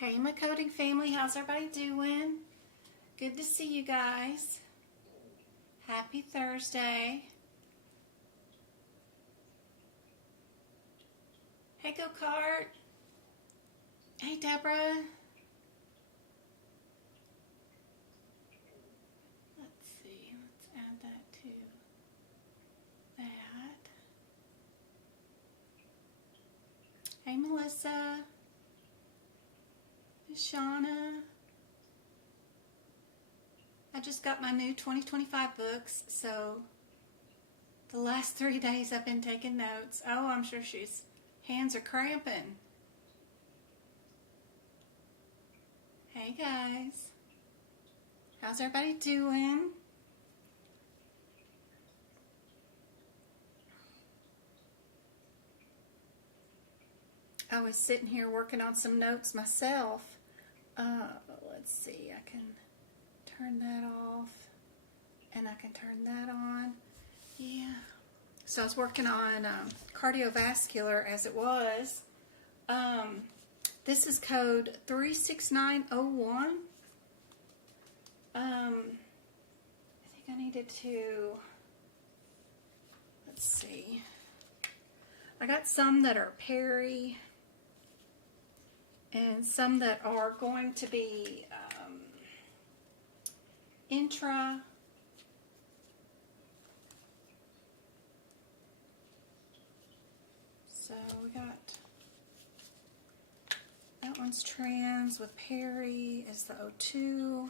Hey, my coding family, how's everybody doing? Good to see you guys. Happy Thursday. Hey, Go Kart. Hey, Deborah. Let's see, let's add that to that. Hey, Melissa. Shauna. I just got my new 2025 books, so the last 3 days I've been taking notes. Oh, I'm sure she's hands are cramping. Hey guys, how's everybody doing? I was sitting here working on some notes myself. Let's see, I can turn that off and I can turn that on. Yeah. So I was working on cardiovascular as it was. This is code 36901. I think I needed to, let's see. I got some that are peri and some that are going to be intra. So we got, that one's trans with peri is the O2.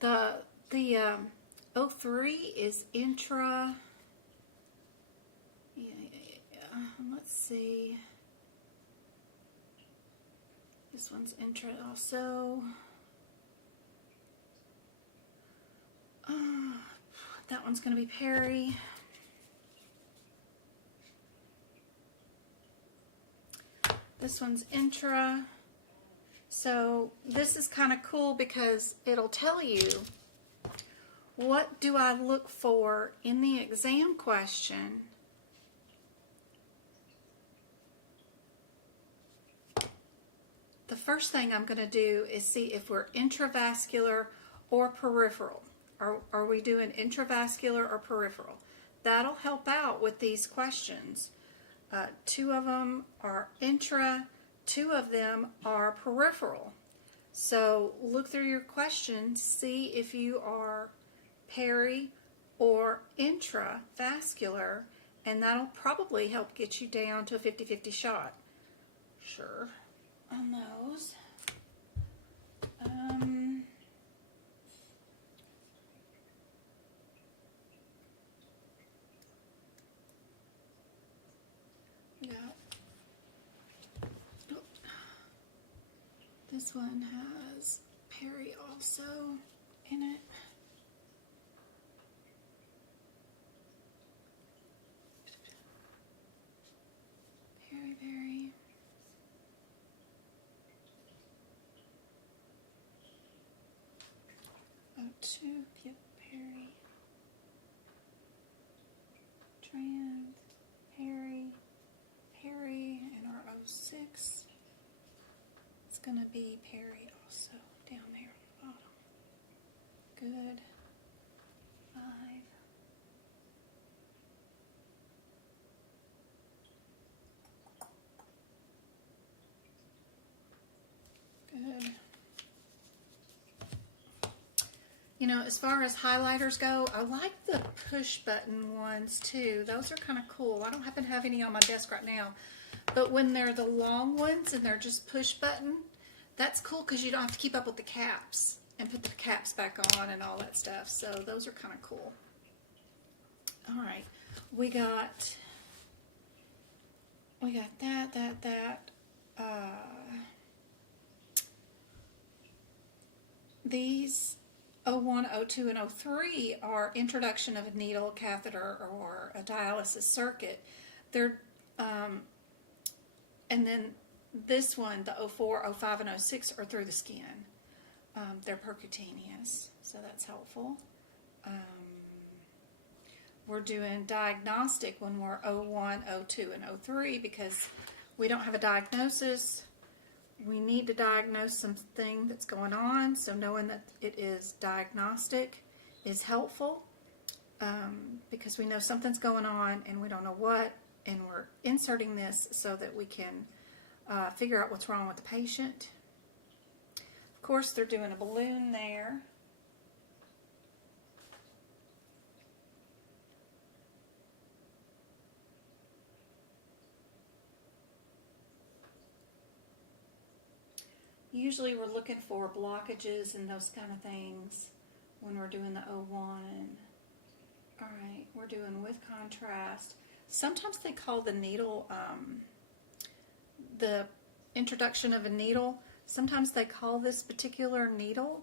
The O3 is intra. Yeah. Let's see. This one's intra also. That one's going to be peri. This one's intra. So this is kind of cool because it'll tell you what do I look for in the exam question. The first thing I'm going to do is see if we're intravascular or peripheral. Are we doing intravascular or peripheral? That'll help out with these questions. 2 of them are intra, 2 of them are peripheral. So look through your questions, see if you are peri or intravascular, and that'll probably help get you down to a 50-50 shot. Sure. On those. This one has peri also in it. Peri. O2, yep, peri. Trans, peri, and our O6. It's going to be peri also down there on the bottom. Good. 5. Good. You know, as far as highlighters go, I like the push button ones too. Those are kind of cool. I don't happen to have any on my desk right now. But when they're the long ones and they're just push button, that's cool because you don't have to keep up with the caps and put the caps back on and all that stuff. So those are kind of cool. All right, we got that. These O1, O2, and O3 are introduction of a needle, catheter, or a dialysis circuit. They're and then this one, the O4, O5, and O6 are through the skin. They're percutaneous, so that's helpful. we're doing diagnostic when we're O1, O2, and O3 because we don't have a diagnosis. We need to diagnose something that's going on, so knowing that it is diagnostic is helpful because we know something's going on and we don't know what, and we're inserting this so that we can figure out what's wrong with the patient. Of course, they're doing a balloon there. Usually we're looking for blockages and those kind of things when we're doing the O1. Alright, we're doing with contrast. Sometimes they call the needle, the introduction of a needle, sometimes they call this particular needle,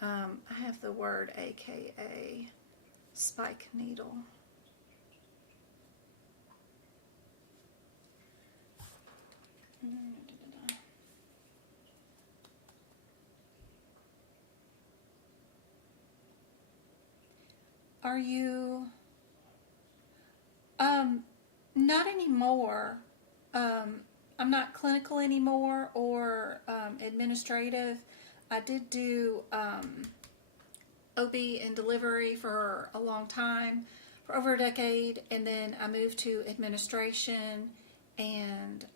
I have the word AKA, spike needle. Are you, not anymore. I'm not clinical anymore or administrative. I did do OB and delivery for a long time, for over a decade, and then I moved to administration, and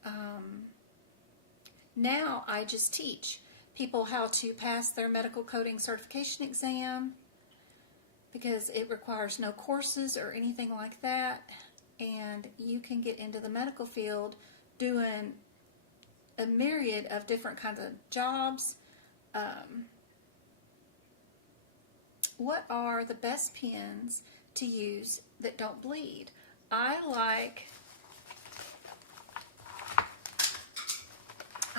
now I just teach people how to pass their medical coding certification exam, because it requires no courses or anything like that, and you can get into the medical field doing a myriad of different kinds of jobs. What are the best pens to use that don't bleed? I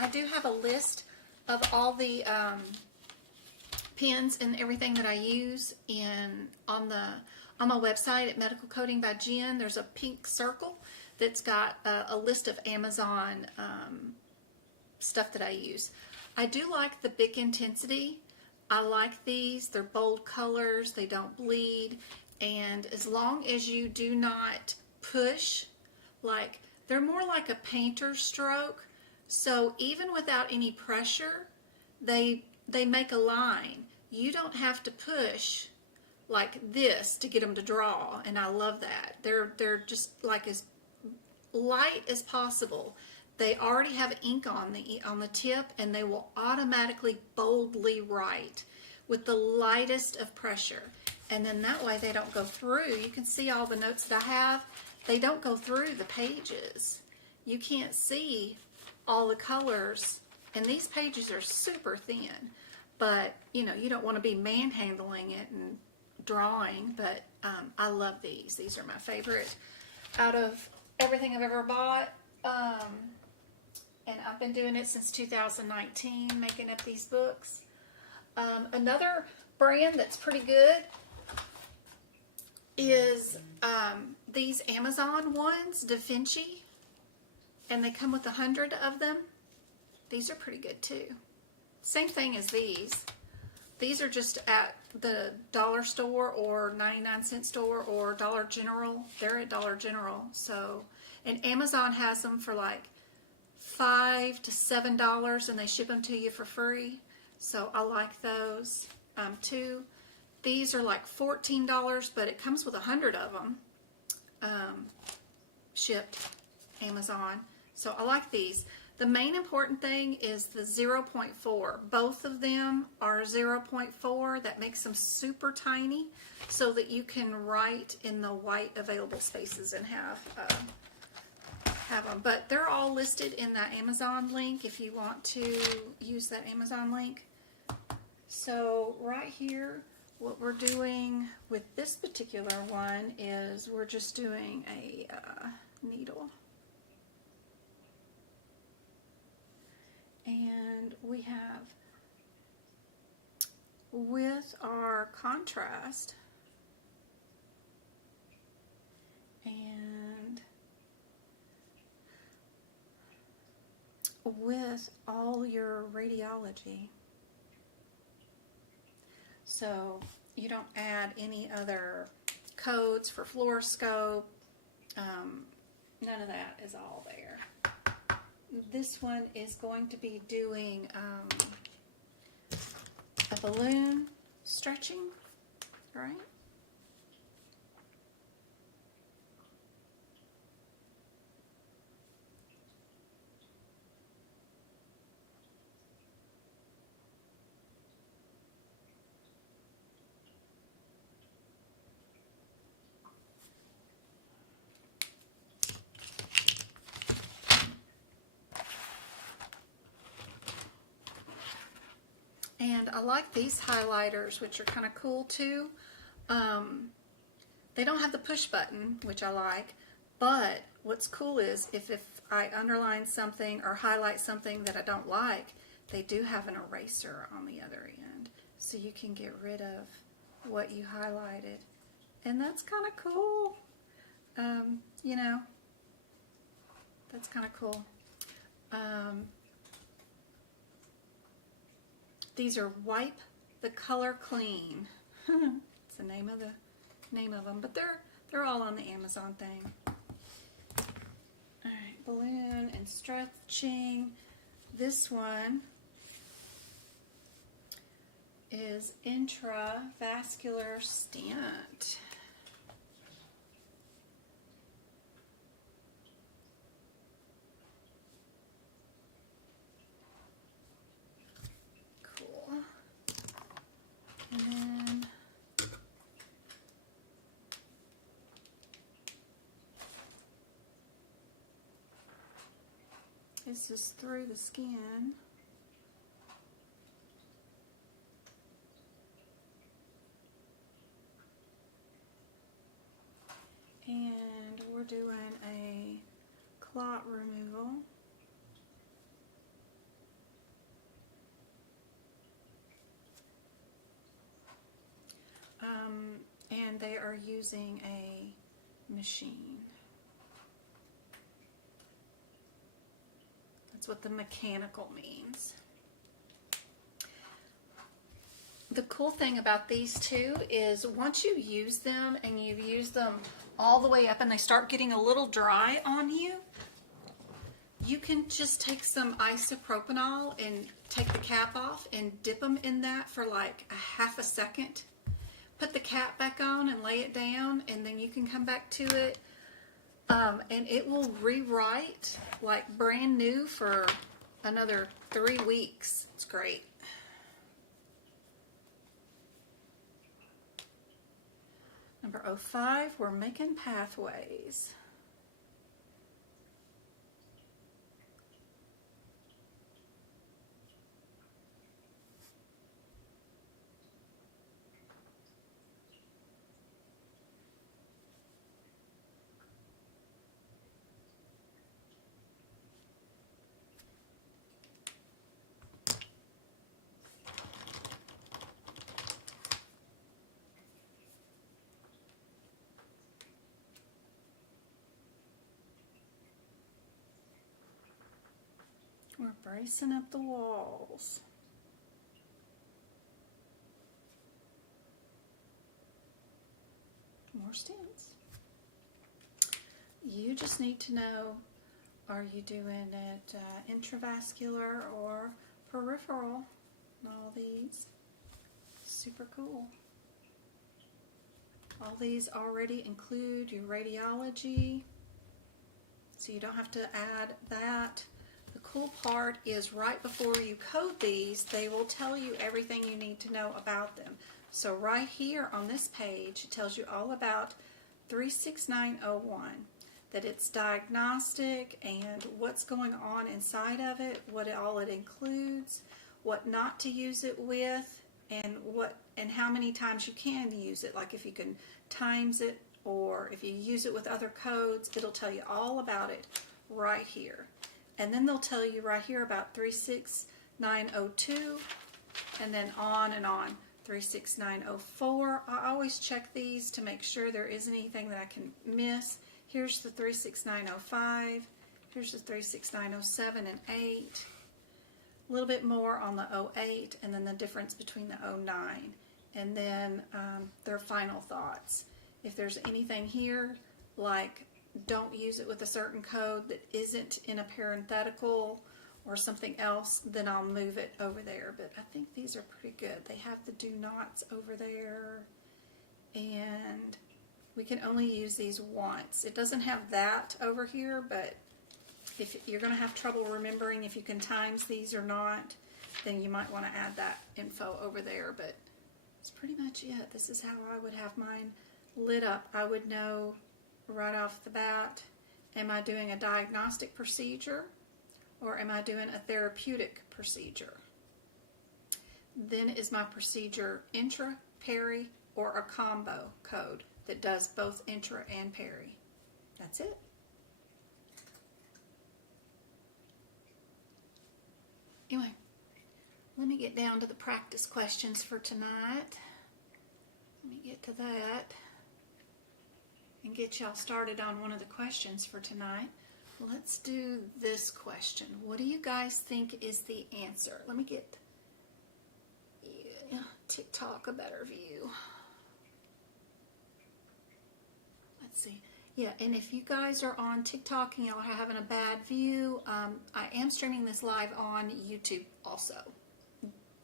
do have a list of all the pens and everything that I use on my website at Medical Coding by Jen. There's a pink circle that's got a list of Amazon stuff that I use. I do like the Bic Intensity. I like these. They're bold colors. They don't bleed. And as long as you do not push, like, they're more like a painter's stroke. So even without any pressure, they make a line. You don't have to push like this to get them to draw, and I love that. They're just like as light as possible. They already have ink on the tip, and they will automatically boldly write with the lightest of pressure. And then that way they don't go through. You can see all the notes that I have. They don't go through the pages. You can't see all the colors, and these pages are super thin. But, you know, you don't want to be manhandling it and drawing, but I love these. These are my favorite out of everything I've ever bought. And I've been doing it since 2019, making up these books. Another brand that's pretty good is these Amazon ones, Da Vinci, and they come with 100 of them. These are pretty good too. Same thing as these. These are just at the dollar store or 99-cent store or Dollar General. They're at Dollar General. So, and Amazon has them for like $5 to $7, and they ship them to you for free. So I like those too. These are like $14, but it comes with 100 of them shipped Amazon. So I like these. The main important thing is the 0.4. Both of them are 0.4. That makes them super tiny so that you can write in the white available spaces and have them. But they're all listed in that Amazon link if you want to use that Amazon link. So right here, what we're doing with this particular one is we're just doing a needle. And we have, with our contrast and with all your radiology, so you don't add any other codes for fluoroscope. None of that is all there. This one is going to be doing a balloon stretching, right? And I like these highlighters, which are kind of cool too. They don't have the push button, which I like, but what's cool is if I underline something or highlight something that I don't like, they do have an eraser on the other end, so you can get rid of what you highlighted. And that's kind of cool. You know, that's kind of cool. These are Wipe the Color Clean. It's the name of them, but they're all on the Amazon thing. All right, balloon and stretching. This one is intravascular stent. And then this is through the skin. And we're doing a clot removal. And they are using a machine. That's what the mechanical means. The cool thing about these two is once you use them and you've used them all the way up and they start getting a little dry on you, you can just take some isopropanol and take the cap off and dip them in that for like a half a second. Put the cap back on and lay it down, and then you can come back to it, and it will rewrite like brand new for another 3 weeks. It's great. Number 05, we're making pathways. We're bracing up the walls. More stents. You just need to know, are you doing it intravascular or peripheral? All these, super cool. All these already include your radiology, so you don't have to add that. The cool part is right before you code these, they will tell you everything you need to know about them. So right here on this page, it tells you all about 36901, that it's diagnostic and what's going on inside of it, what all it includes, what not to use it with, and how many times you can use it. Like if you can times it, or if you use it with other codes, it'll tell you all about it right here. And then they'll tell you right here about 36902, and then on and on. 36904. I always check these to make sure there isn't anything that I can miss. Here's the 36905. Here's the 36907 and 8. A little bit more on the 08, and then the difference between the 09. And then their final thoughts. If there's anything here, like don't use it with a certain code that isn't in a parenthetical or something else, then I'll move it over there. But I think these are pretty good. They have the do nots over there, and we can only use these once. It doesn't have that over here, but if you're going to have trouble remembering if you can times these or not, then you might want to add that info over there. But that's pretty much it. This is how I would have mine lit up. I would know right off the bat, am I doing a diagnostic procedure or am I doing a therapeutic procedure? Then is my procedure intra, peri, or a combo code that does both intra and peri? That's it. Anyway, let me get down to the practice questions for tonight. Let me get to that and get y'all started on one of the questions for tonight. Let's do this question. What do you guys think is the answer? Let me get TikTok a better view. Let's see. Yeah, and if you guys are on TikTok and y'all are having a bad view, I am streaming this live on YouTube also,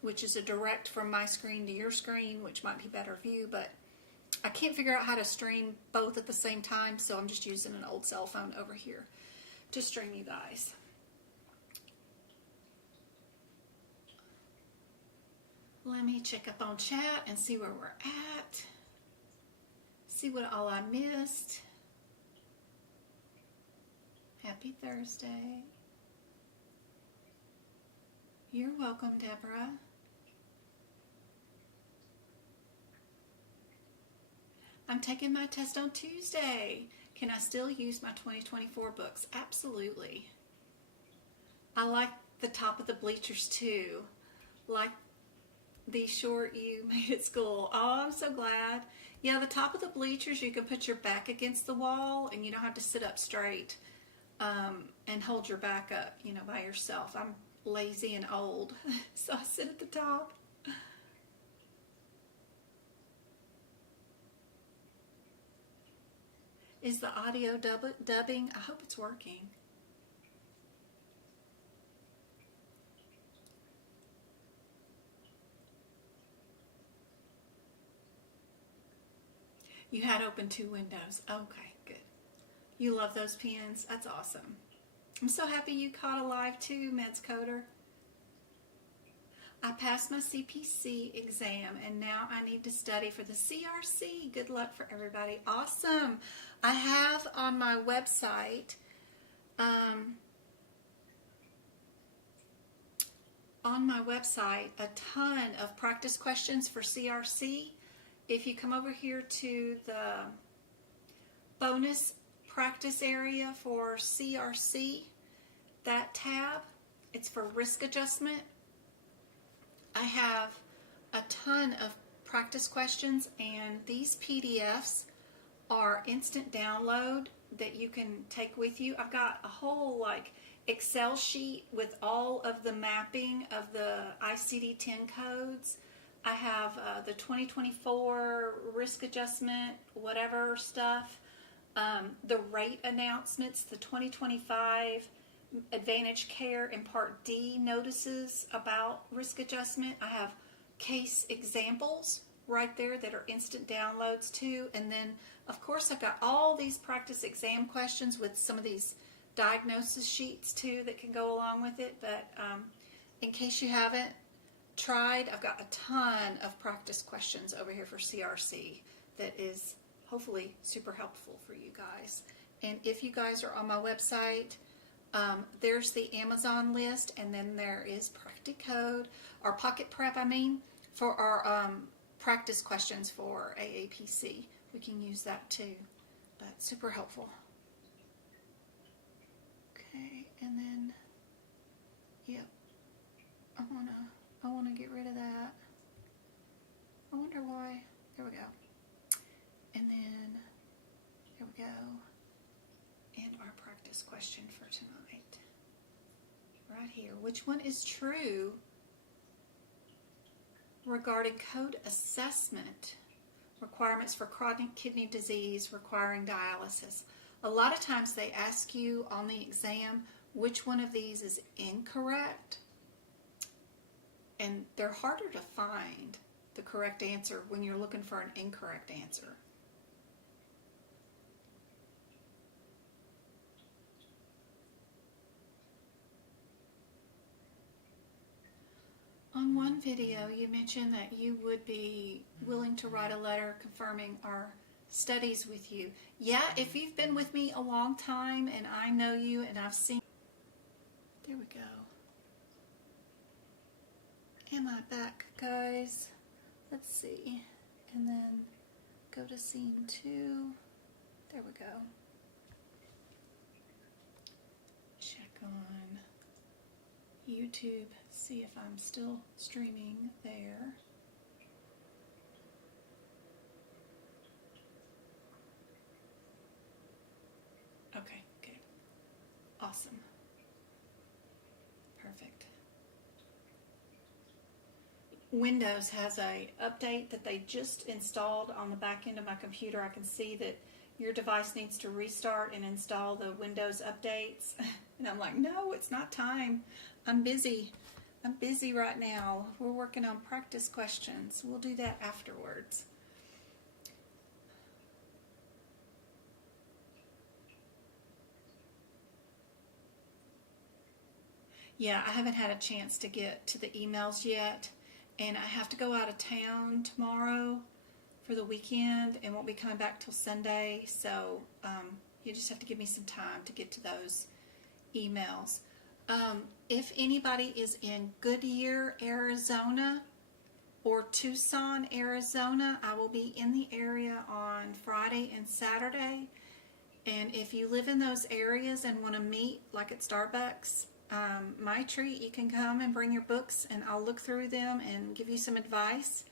which is a direct from my screen to your screen, which might be better view, but I can't figure out how to stream both at the same time, so I'm just using an old cell phone over here to stream you guys. Let me check up on chat and see where we're at. See what all I missed. Happy Thursday. You're welcome, Deborah. I'm taking my test on Tuesday. Can I still use my 2024 books? Absolutely. I like the top of the bleachers too. Like the short you made at school. Oh, I'm so glad. Yeah, the top of the bleachers, you can put your back against the wall and you don't have to sit up straight and hold your back up, you know, by yourself. I'm lazy and old, so I sit at the top. Is the audio dubbing? I hope it's working. You had open 2 windows. Okay, good. You love those pens. That's awesome. I'm so happy you caught a live too, Meds Coder. I passed my CPC exam and now I need to study for the CRC. Good luck for everybody. Awesome. I have on my website, a ton of practice questions for CRC. If you come over here to the bonus practice area for CRC, that tab, it's for risk adjustment. I have a ton of practice questions, and these PDFs are instant download that you can take with you. I've got a whole like Excel sheet with all of the mapping of the ICD-10 codes. I have the 2024 risk adjustment, whatever stuff, the rate announcements, the 2025 Advantage Care and Part D notices about risk adjustment. I have case examples right there that are instant downloads too. And then, of course, I've got all these practice exam questions with some of these diagnosis sheets too that can go along with it. But in case you haven't tried, I've got a ton of practice questions over here for CRC that is hopefully super helpful for you guys. And if you guys are on my website, there's the Amazon list, and then there is Practicode, or Pocket Prep, for our practice questions for AAPC. We can use that too, but super helpful. Okay, and then, yep, I wanna get rid of that. I wonder why. There we go. And then, there we go. And our practice question for tonight. Right here. Which one is true regarding code assessment requirements for chronic kidney disease requiring dialysis. A lot of times they ask you on the exam which one of these is incorrect, and they're harder to find the correct answer when you're looking for an incorrect answer. On one video, you mentioned that you would be willing to write a letter confirming our studies with you. Yeah, if you've been with me a long time and I know you and I've seen... There we go. Am I back, guys? Let's see. And then go to scene 2. There we go. Check on YouTube, see if I'm still streaming there. Okay, good. Awesome. Perfect. Windows has a update that they just installed on the back end of my computer. I can see that your device needs to restart and install the Windows updates. And I'm like, no, it's not time. I'm busy. I'm busy right now. We're working on practice questions. We'll do that afterwards. Yeah, I haven't had a chance to get to the emails yet, and I have to go out of town tomorrow for the weekend and won't be coming back till Sunday, so you just have to give me some time to get to those emails. If anybody is in Goodyear, Arizona, or Tucson, Arizona, I will be in the area on Friday and Saturday, and if you live in those areas and want to meet, like at Starbucks, my treat, you can come and bring your books and I'll look through them and give you some advice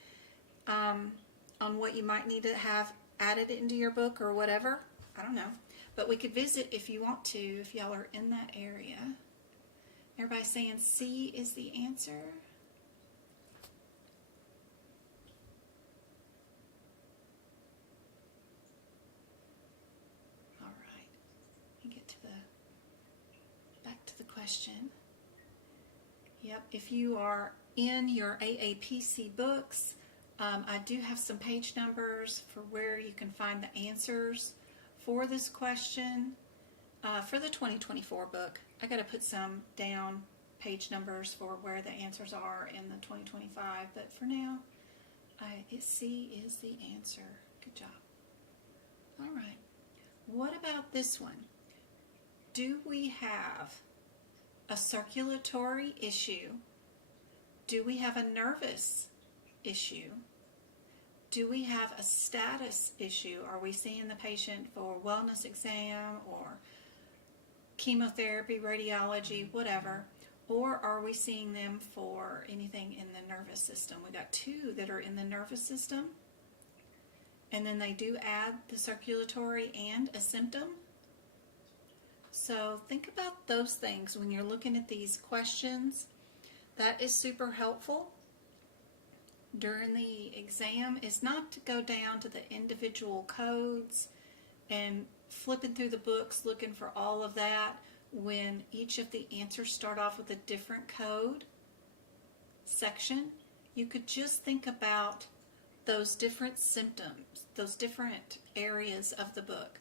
on what you might need to have added into your book or whatever. I don't know. But we could visit if you want to, if y'all are in that area. Everybody's saying C is the answer. All right. Let me get to back to the question. Yep, if you are in your AAPC books, I do have some page numbers for where you can find the answers for this question. For the 2024 book, I got to put some down page numbers for where the answers are in the 2025, but for now, C is the answer. Good job. All right. What about this one? Do we have a circulatory issue? Do we have a nervous issue? Do we have a status issue? Are we seeing the patient for wellness exam or chemotherapy, radiology, whatever? Or are we seeing them for anything in the nervous system? We got 2 that are in the nervous system. And then they do add the circulatory and a symptom. So think about those things when you're looking at these questions. That is super helpful during the exam, is not to go down to the individual codes and flipping through the books looking for all of that when each of the answers start off with a different code section. You could just think about those different symptoms, those different areas of the book.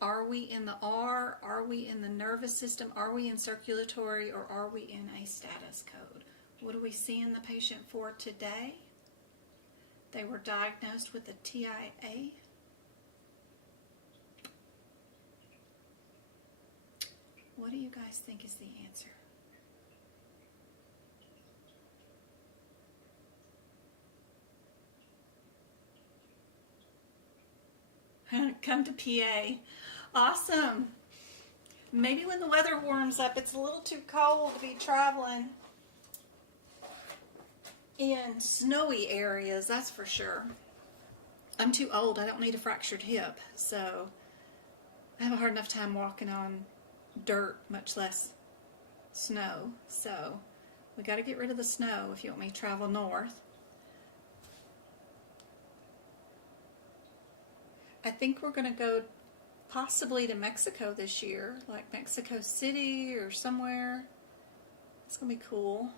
Are we in the R? Are we in the nervous system? Are we in circulatory? Or are we in a status code? What are we seeing the patient for today? They were diagnosed with a TIA. What do you guys think is the answer? Come to PA. Awesome. Maybe when the weather warms up, it's a little too cold to be traveling in snowy areas, that's for sure. I'm too old. I don't need a fractured hip, so I have a hard enough time walking on dirt, much less snow. So we got to get rid of the snow if you want me to travel north. I think we're going to go possibly to Mexico this year, like Mexico City or somewhere. It's going to be cool.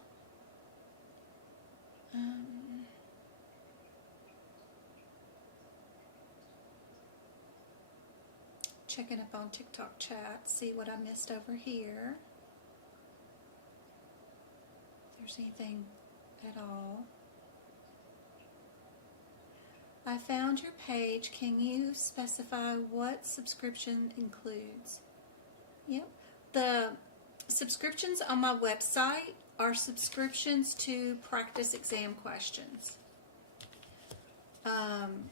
Checking up on TikTok chat, see what I missed over here. If there's anything at all. I found your page. Can you specify what subscription includes? Yep. The subscriptions on my website are subscriptions to practice exam questions. And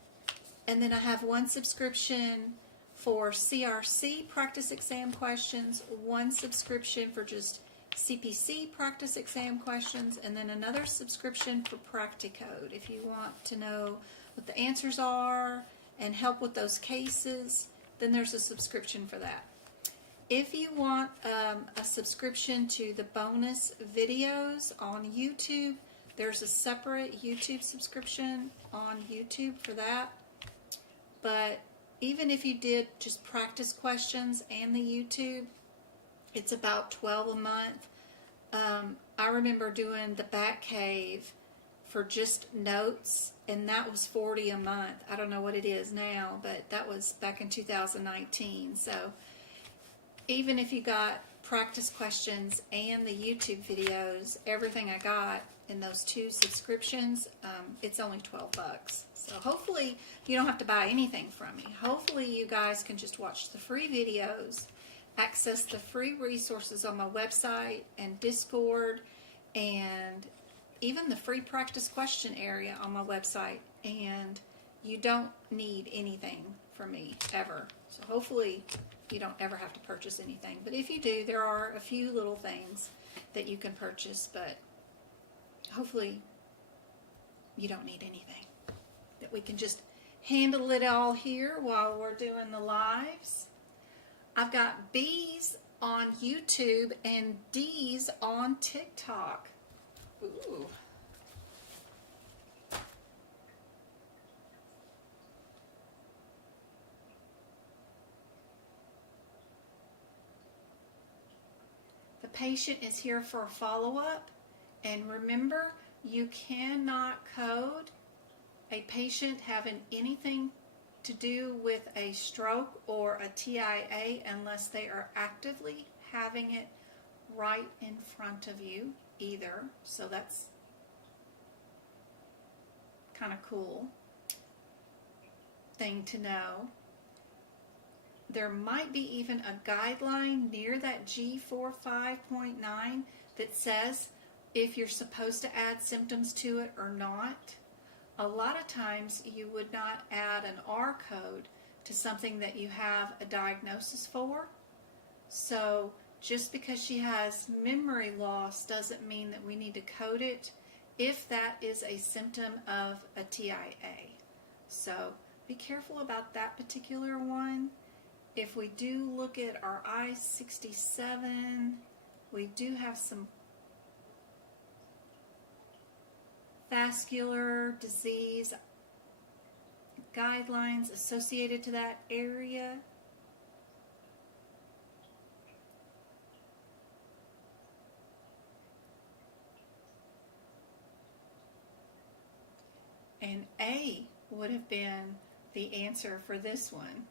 then I have one subscription for CRC practice exam questions, one subscription for just CPC practice exam questions, and then another subscription for Practicode if you want to know what the answers are and help with those cases, then there's a subscription for that. If you want a subscription to the bonus videos on YouTube, there's a separate YouTube subscription on YouTube for that. But even if you did just practice questions and the YouTube, it's about $12 a month. I remember doing the Back Cave for just notes, and that was $40 a month. I don't know what it is now, but that was back in 2019. So even if you got practice questions and the YouTube videos, everything I got in those two subscriptions, it's only $12. So hopefully you don't have to buy anything from me. Hopefully you guys can just watch the free videos, access the free resources on my website and Discord, and even the free practice question area on my website, and you don't need anything from me ever. So hopefully you don't ever have to purchase anything. But if you do, there are a few little things that you can purchase, but hopefully you don't need anything. That we can just handle it all here while we're doing the lives. I've got B's on YouTube and D's on TikTok. Ooh. The patient is here for a follow-up, and remember, you cannot code a patient having anything to do with a stroke or a TIA unless they are actively having it right in front of you either. So that's kind of cool thing to know. There might be even a guideline near that G45.9 that says if you're supposed to add symptoms to it or not. A lot of times you would not add an R code to something that you have a diagnosis for. So just because she has memory loss doesn't mean that we need to code it if that is a symptom of a TIA. So be careful about that particular one. If we do look at our I-67, we do have some vascular disease guidelines associated to that area. And A would have been the answer for this one.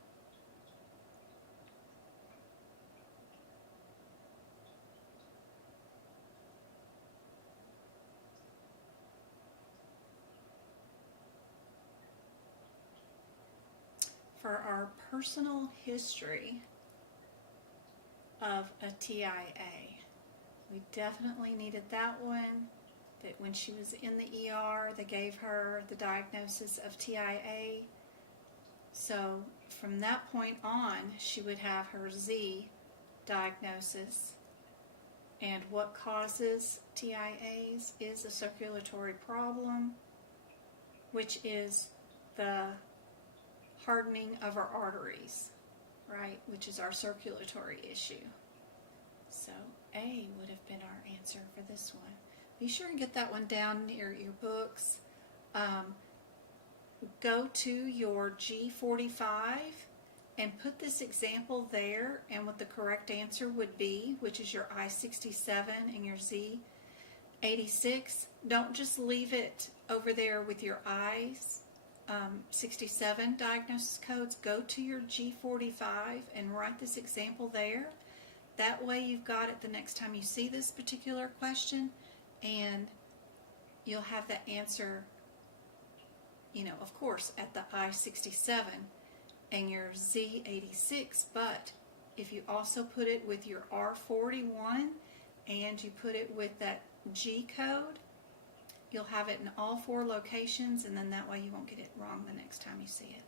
For our personal history of a TIA, we definitely needed that one. That when she was in the ER, they gave her the diagnosis of TIA. So from that point on, she would have her Z diagnosis. And what causes TIAs is a circulatory problem, which is the hardening of our arteries, right, which is our circulatory issue. So A would have been our answer for this one. Be sure and get that one down near your books. go to your G45 and put this example there and what the correct answer would be, which is your I-67 and your Z-86. Don't just leave it over there with your I-67 diagnosis codes. Go to your G45 and write this example there. That way you've got it the next time you see this particular question, and you'll have the answer, of course, at the I-67 and your Z-86, but if you also put it with your R-41 and you put it with that G code, you'll have it in all 4 locations, and then that way you won't get it wrong the next time you see it.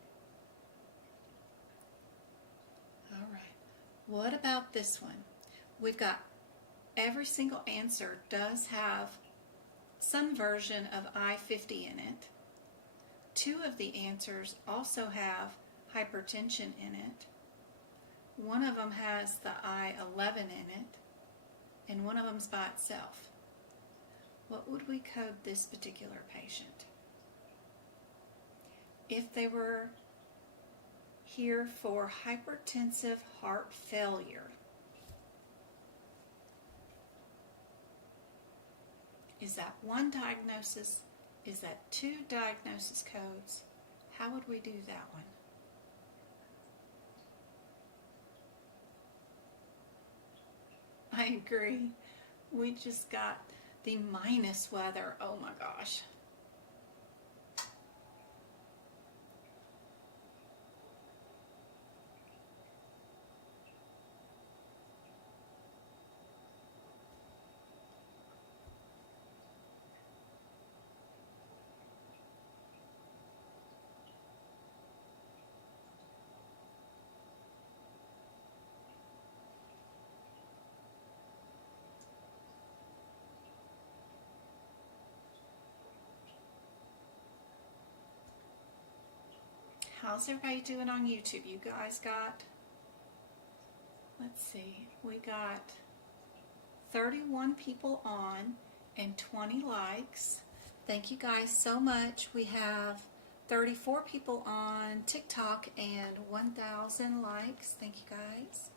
All right. What about this one? We've got every single answer does have some version of I-50 in it. 2 of the answers also have hypertension in it. One of them has the I-11 in it, and one of them's by itself. What would we code this particular patient? If they were here for hypertensive heart failure, is that 1 diagnosis? Is that 2 diagnosis codes? How would we do that one? I agree. We just got the minus weather. Oh my gosh. How's everybody doing on YouTube? You guys got, let's see, we got 31 people on and 20 likes. Thank you guys so much. We have 34 people on TikTok and 1,000 likes. Thank you guys.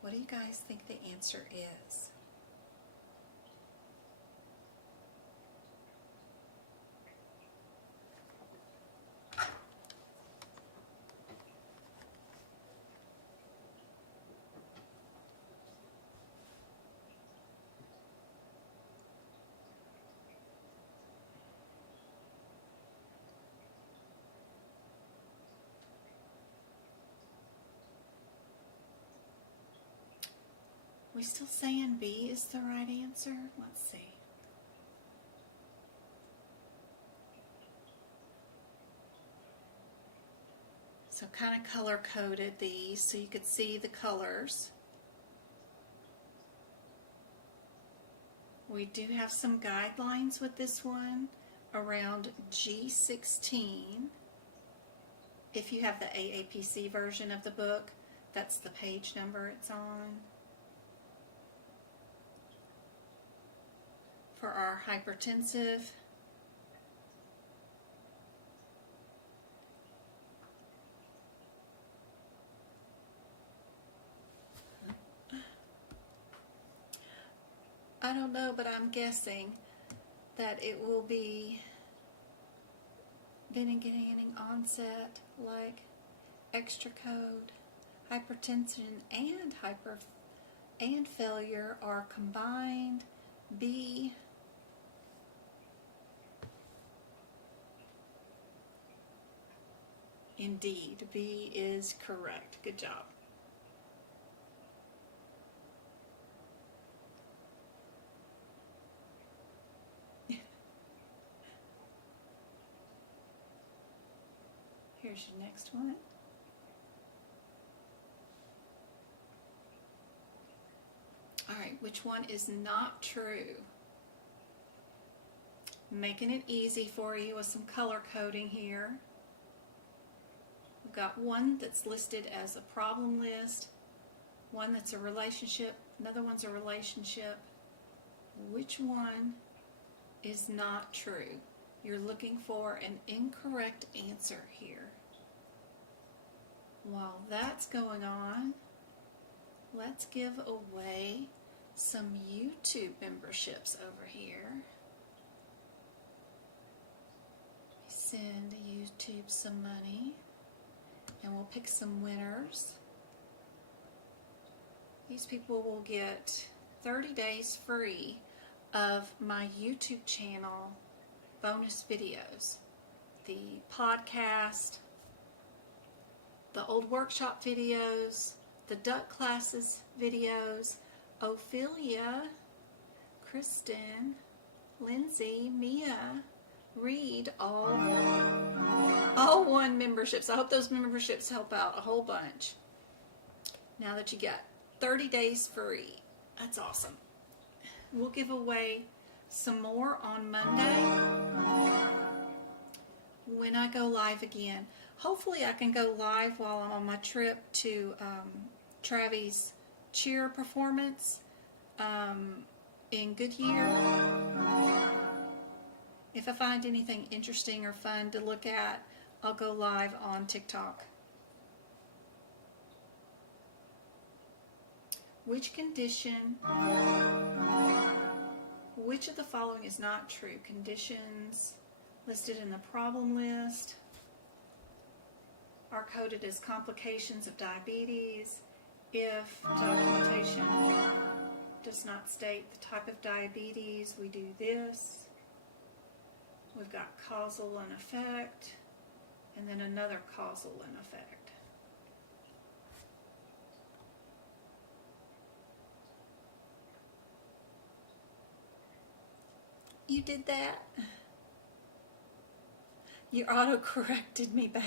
What do you guys think the answer is? We still saying B is the right answer? Let's see. So kind of color coded these so you could see the colors. We do have some guidelines with this one around G16. If you have the AAPC version of the book, that's the page number it's on. For our hypertensive, I don't know, but I'm guessing that it will be beginning onset, like extra code, hypertension and failure are combined. B. Indeed, B is correct. Good job. Here's your next one. All right, which one is not true? Making it easy for you with some color coding here. We've got one that's listed as a problem list, one that's a relationship, another one's a relationship. Which one is not true? You're looking for an incorrect answer here. While that's going on, let's give away some YouTube memberships over here. Send YouTube some money, and we'll pick some winners. These people will get 30 days free of my YouTube channel bonus videos. The podcast, the old workshop videos, the duck classes videos, Ophelia, Kristen, Lindsay, Mia, Reed, all won memberships. I hope those memberships help out a whole bunch. Now that you got 30 days free, that's awesome. We'll give away some more on Monday when I go live again. Hopefully I can go live while I'm on my trip to Travi's cheer performance in Goodyear. If I find anything interesting or fun to look at, I'll go live on TikTok. Which of the following is not true? Conditions listed in the problem list are coded as complications of diabetes if documentation does not state the type of diabetes. We do this. We've got causal and effect, and then another causal and effect. You did that? You auto-corrected me bad.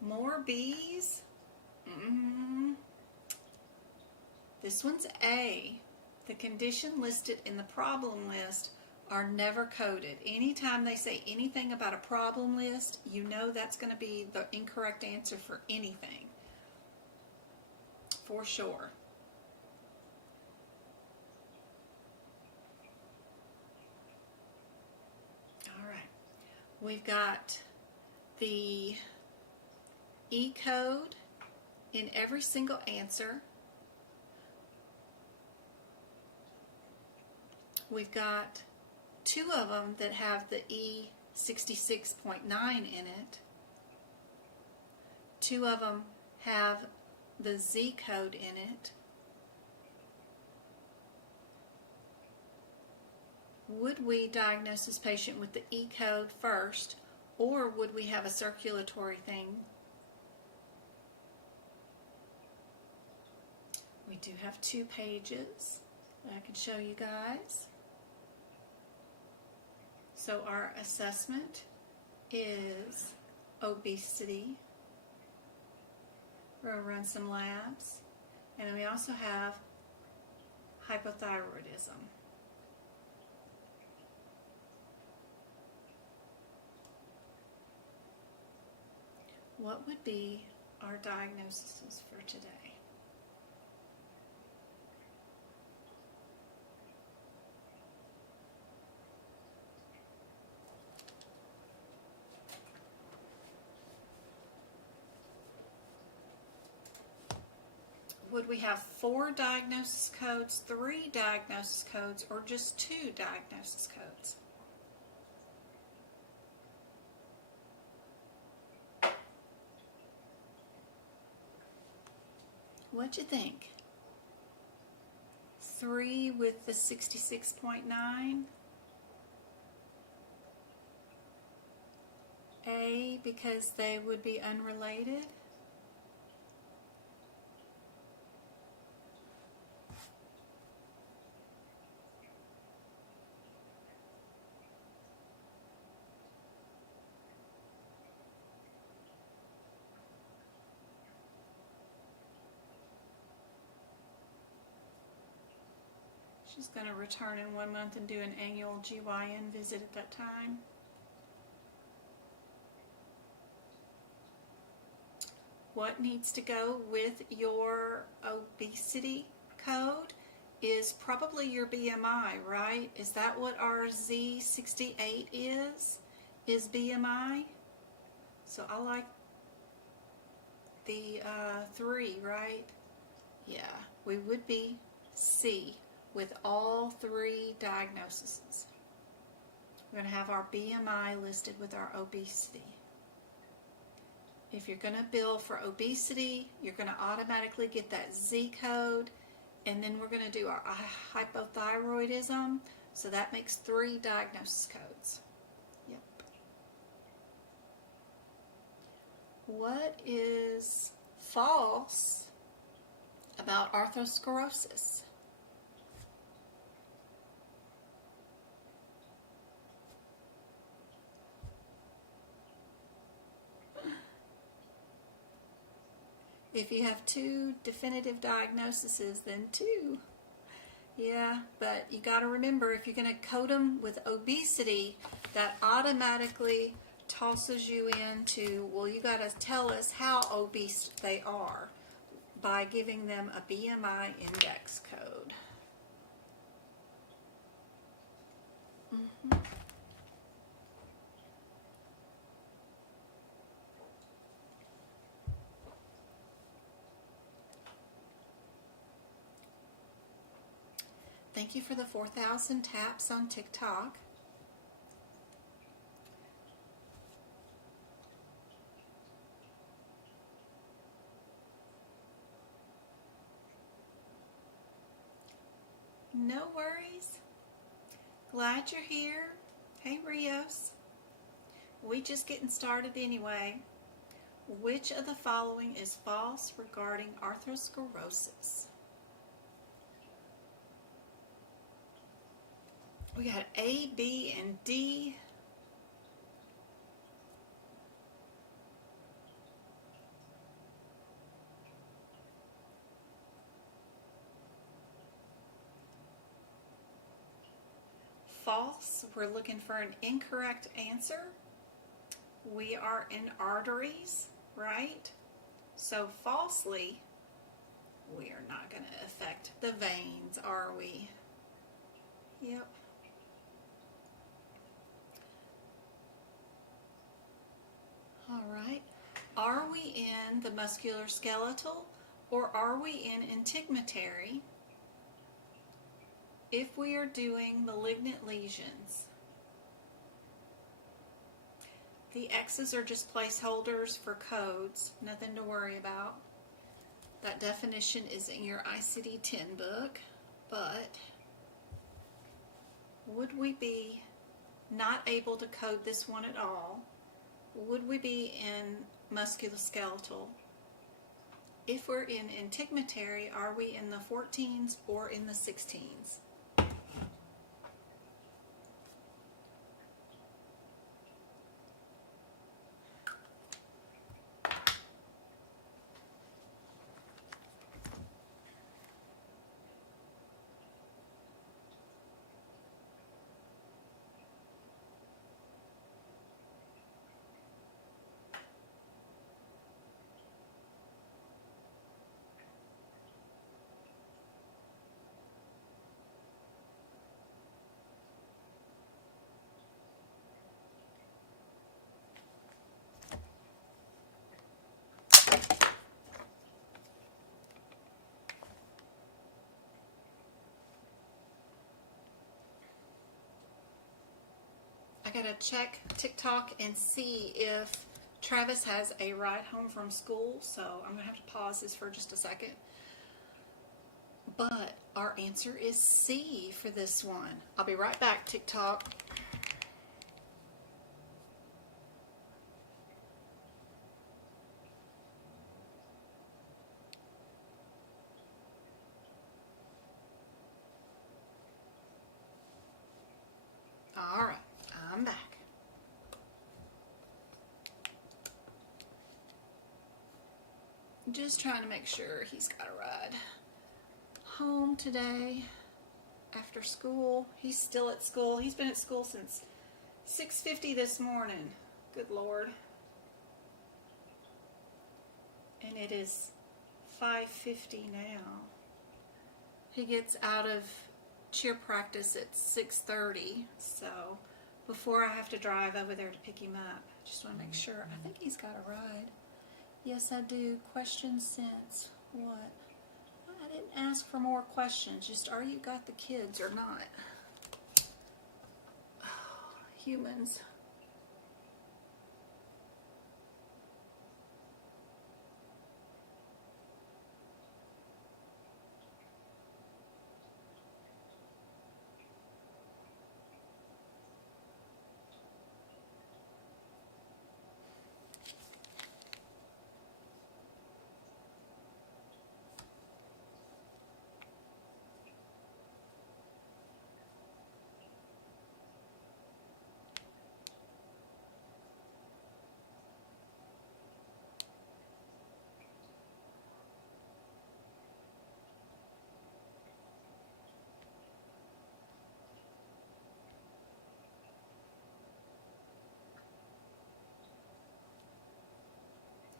More B's? This one's A. The condition listed in the problem list are never coded. Anytime they say anything about a problem list, you know that's going to be the incorrect answer for anything. For sure. All right. We've got the E code in every single answer. We've got two of them that have the E66.9 in it. Two of them have the Z code in it. Would we diagnose this patient with the E code first, or would we have a circulatory thing? We do have 2 pages that I can show you guys. So our assessment is obesity. We're going to run some labs. And then we also have hypothyroidism. What would be our diagnoses for today? Would we have 4 diagnosis codes, 3 diagnosis codes, or just 2 diagnosis codes? What'd you think? 3 with the 66.9? A, because they would be unrelated? She's going to return in 1 month and do an annual GYN visit at that time. What needs to go with your obesity code is probably your BMI, right? Is that what our Z68 is? Is BMI? So I like the 3, right? Yeah, we would be C with all 3 diagnoses. We're going to have our BMI listed with our obesity. If you're going to bill for obesity, you're going to automatically get that Z code, and then we're going to do our hypothyroidism, so that makes 3 diagnosis codes. Yep. What is false about arthrosclerosis? If you have 2 definitive diagnoses, then 2. Yeah, but you got to remember, if you're going to code them with obesity, that automatically tosses you into, well, you got to tell us how obese they are by giving them a BMI index code. Thank you for the 4,000 taps on TikTok. No worries. Glad you're here. Hey, Rios. We just getting started anyway. Which of the following is false regarding arthrosclerosis? We got A, B, and D. False. We're looking for an incorrect answer. We are in arteries, right? So falsely, we are not going to affect the veins, are we? Yep. All right. Are we in the musculoskeletal or are we in integumentary if we are doing malignant lesions? The X's are just placeholders for codes, nothing to worry about. That definition is in your ICD-10 book, but would we be not able to code this one at all? Would we be in musculoskeletal? If we're in integumentary, are we in the 14s or in the 16s? I gotta check TikTok and see if Travis has a ride home from school, so I'm gonna have to pause this for just a second. But our answer is C for this one. I'll be right back, TikTok. All right, I'm back. Just trying to make sure he's got a ride home today after school. He's still at school. He's been at school since 6:50 this morning. Good Lord. And it is 5:50 now. He gets out of cheer practice at 6:30, so before I have to drive over there to pick him up, I just want to make sure. I think he's got a ride. Yes, I do. Questions since what? I didn't ask for more questions. Just, are you got the kids or not? Oh, humans.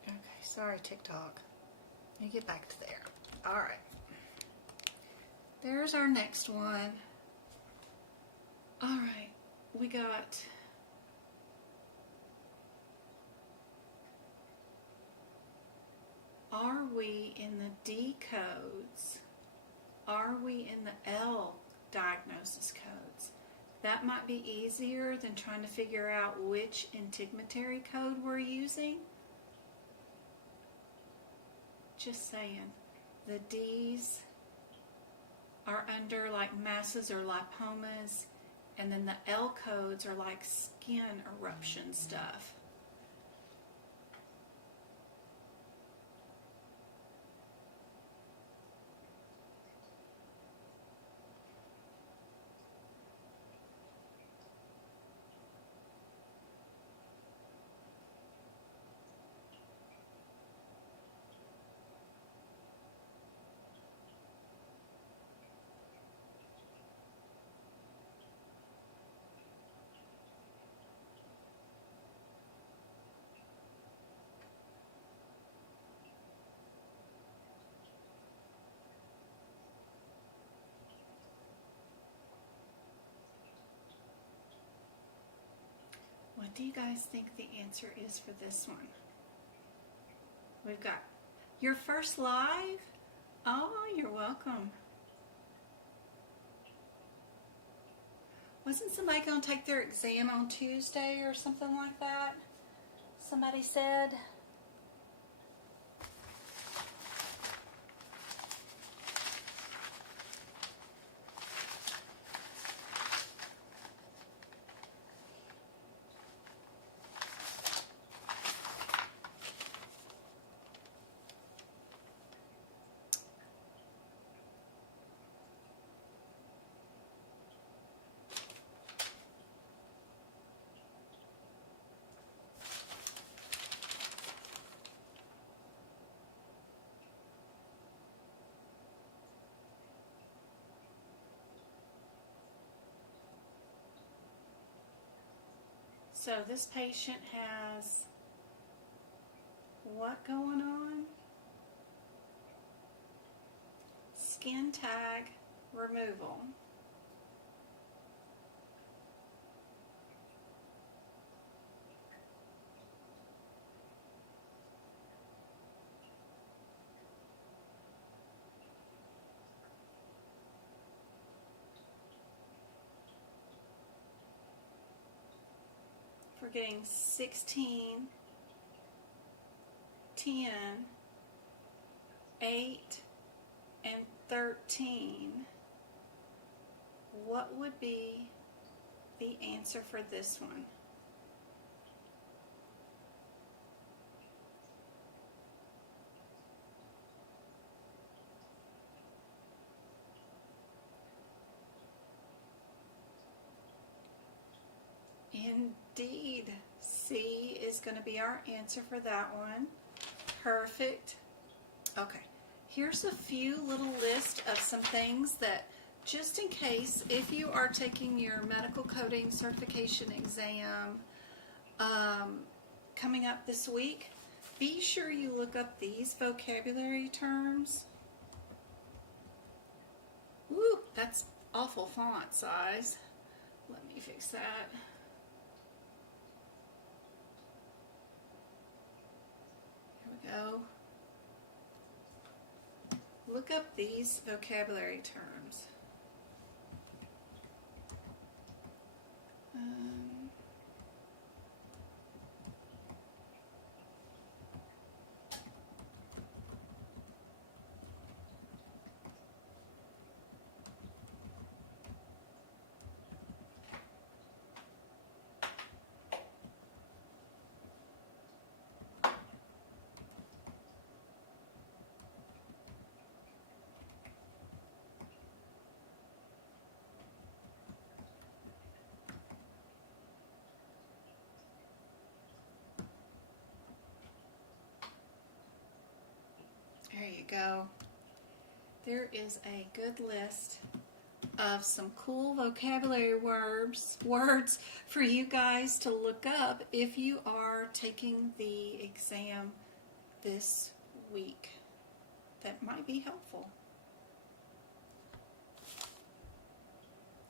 Okay, sorry TikTok. Let me get back to there. All right. There's our next one. All right, we got are we in the D codes? Are we in the L diagnosis codes? That might be easier than trying to figure out which integumentary code we're using. Just saying. The D's are under like masses or lipomas, and then the L codes are like skin eruption stuff. What do you guys think the answer is for this one? We've got your first live. Oh, you're welcome. Wasn't somebody going to take their exam on Tuesday or something like that? Somebody said. So this patient has what going on? Skin tag removal. We're getting 16, 10, 8, and 13. What would be the answer for this one? Indeed, C is going to be our answer for that one. Perfect. Okay, here's a few little list of some things that just in case, if you are taking your medical coding certification exam coming up this week, be sure you look up these vocabulary terms. Woo, that's awful font size. Let me fix that. Here we go. Look up these vocabulary terms. There you go. There is a good list of some cool vocabulary words for you guys to look up if you are taking the exam this week. That might be helpful.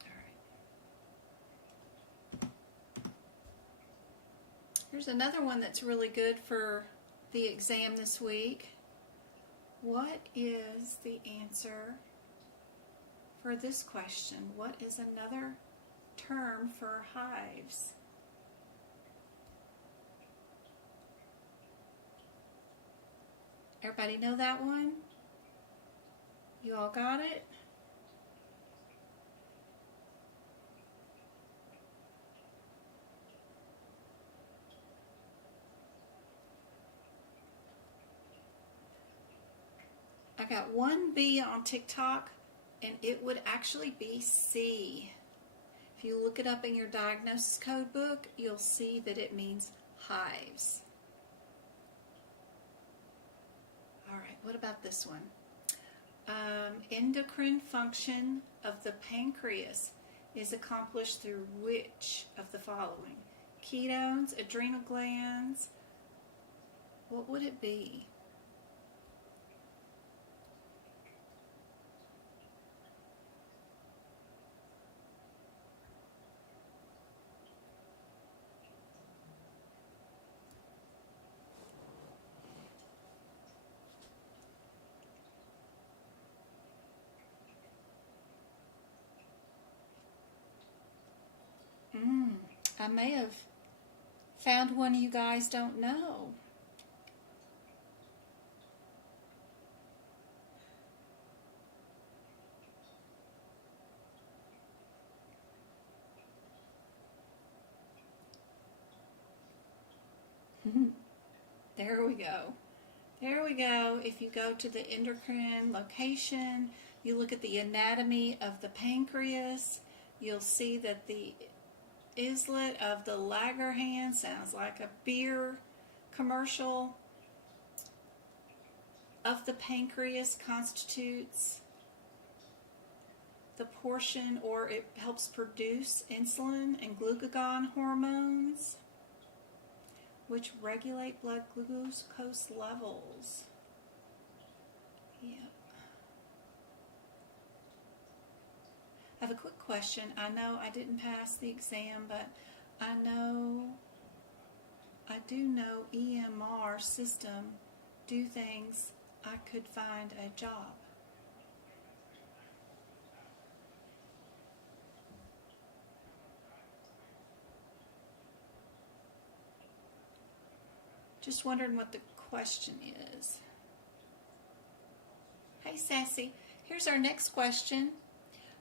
All right. Here's another one that's really good for the exam this week. What is the answer for this question? What is another term for hives? Everybody know that one? You all got it? I got one B on TikTok, and it would actually be C. If you look it up in your diagnosis code book, you'll see that it means hives. All right, what about this one? Endocrine function of the pancreas is accomplished through which of the following? Ketones, adrenal glands, what would it be? I may have found one you guys don't know. There we go. There we go. If you go to the endocrine location, you look at the anatomy of the pancreas, you'll see that the islet of the Langerhans sounds like a beer commercial. Of the pancreas constitutes the portion, or it helps produce insulin and glucagon hormones, which regulate blood glucose levels. Yep. I have a quick question. I know I didn't pass the exam, but I do know EMR system do things I could find a job. Just wondering what the question is. Hey, Sassy. Here's our next question.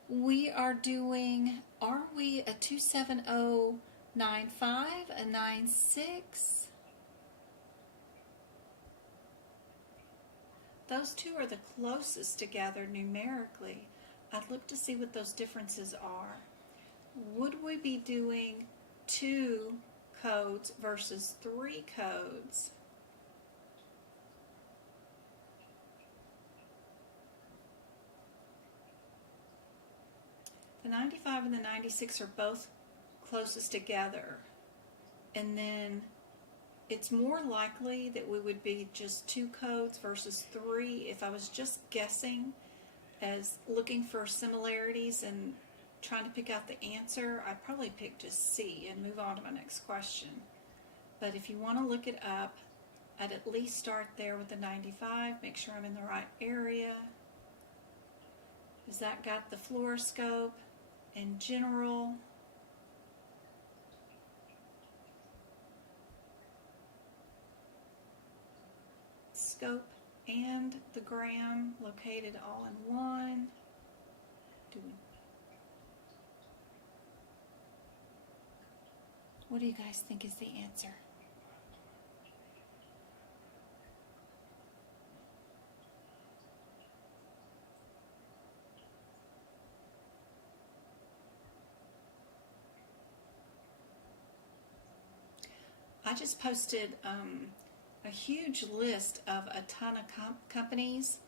We are doing, are we a 27095, a 96? Those two are the closest together numerically. I'd look to see what those differences are. Would we be doing 2 codes versus 3 codes? The 95 and the 96 are both closest together. And then it's more likely that we would be just 2 codes versus 3. If I was just guessing as looking for similarities and trying to pick out the answer, I'd probably pick just C and move on to my next question. But if you want to look it up, I'd at least start there with the 95, make sure I'm in the right area. Has that got the fluoroscope and general? Scope and the gram located all in one. What do you guys think is the answer? I just posted a huge list of a ton of companies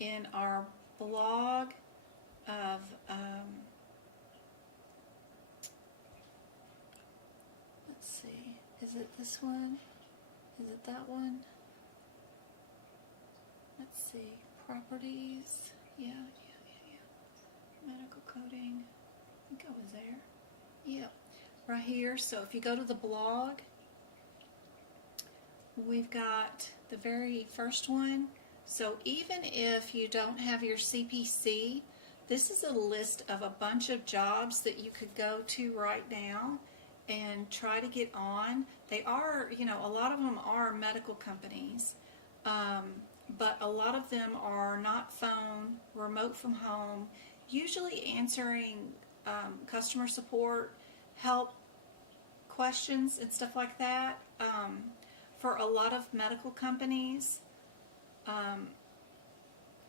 in our blog of let's see, is it this one? Is it that one? Let's see, properties, yeah. Medical coding, I think I was there. Yep, right here. So if you go to the blog, we've got the very first one. So even if you don't have your CPC, this is a list of a bunch of jobs that you could go to right now and try to get on. They are, you know, a lot of them are medical companies, but a lot of them are not phone, remote from home, usually answering customer support, help questions and stuff like that. For a lot of medical companies,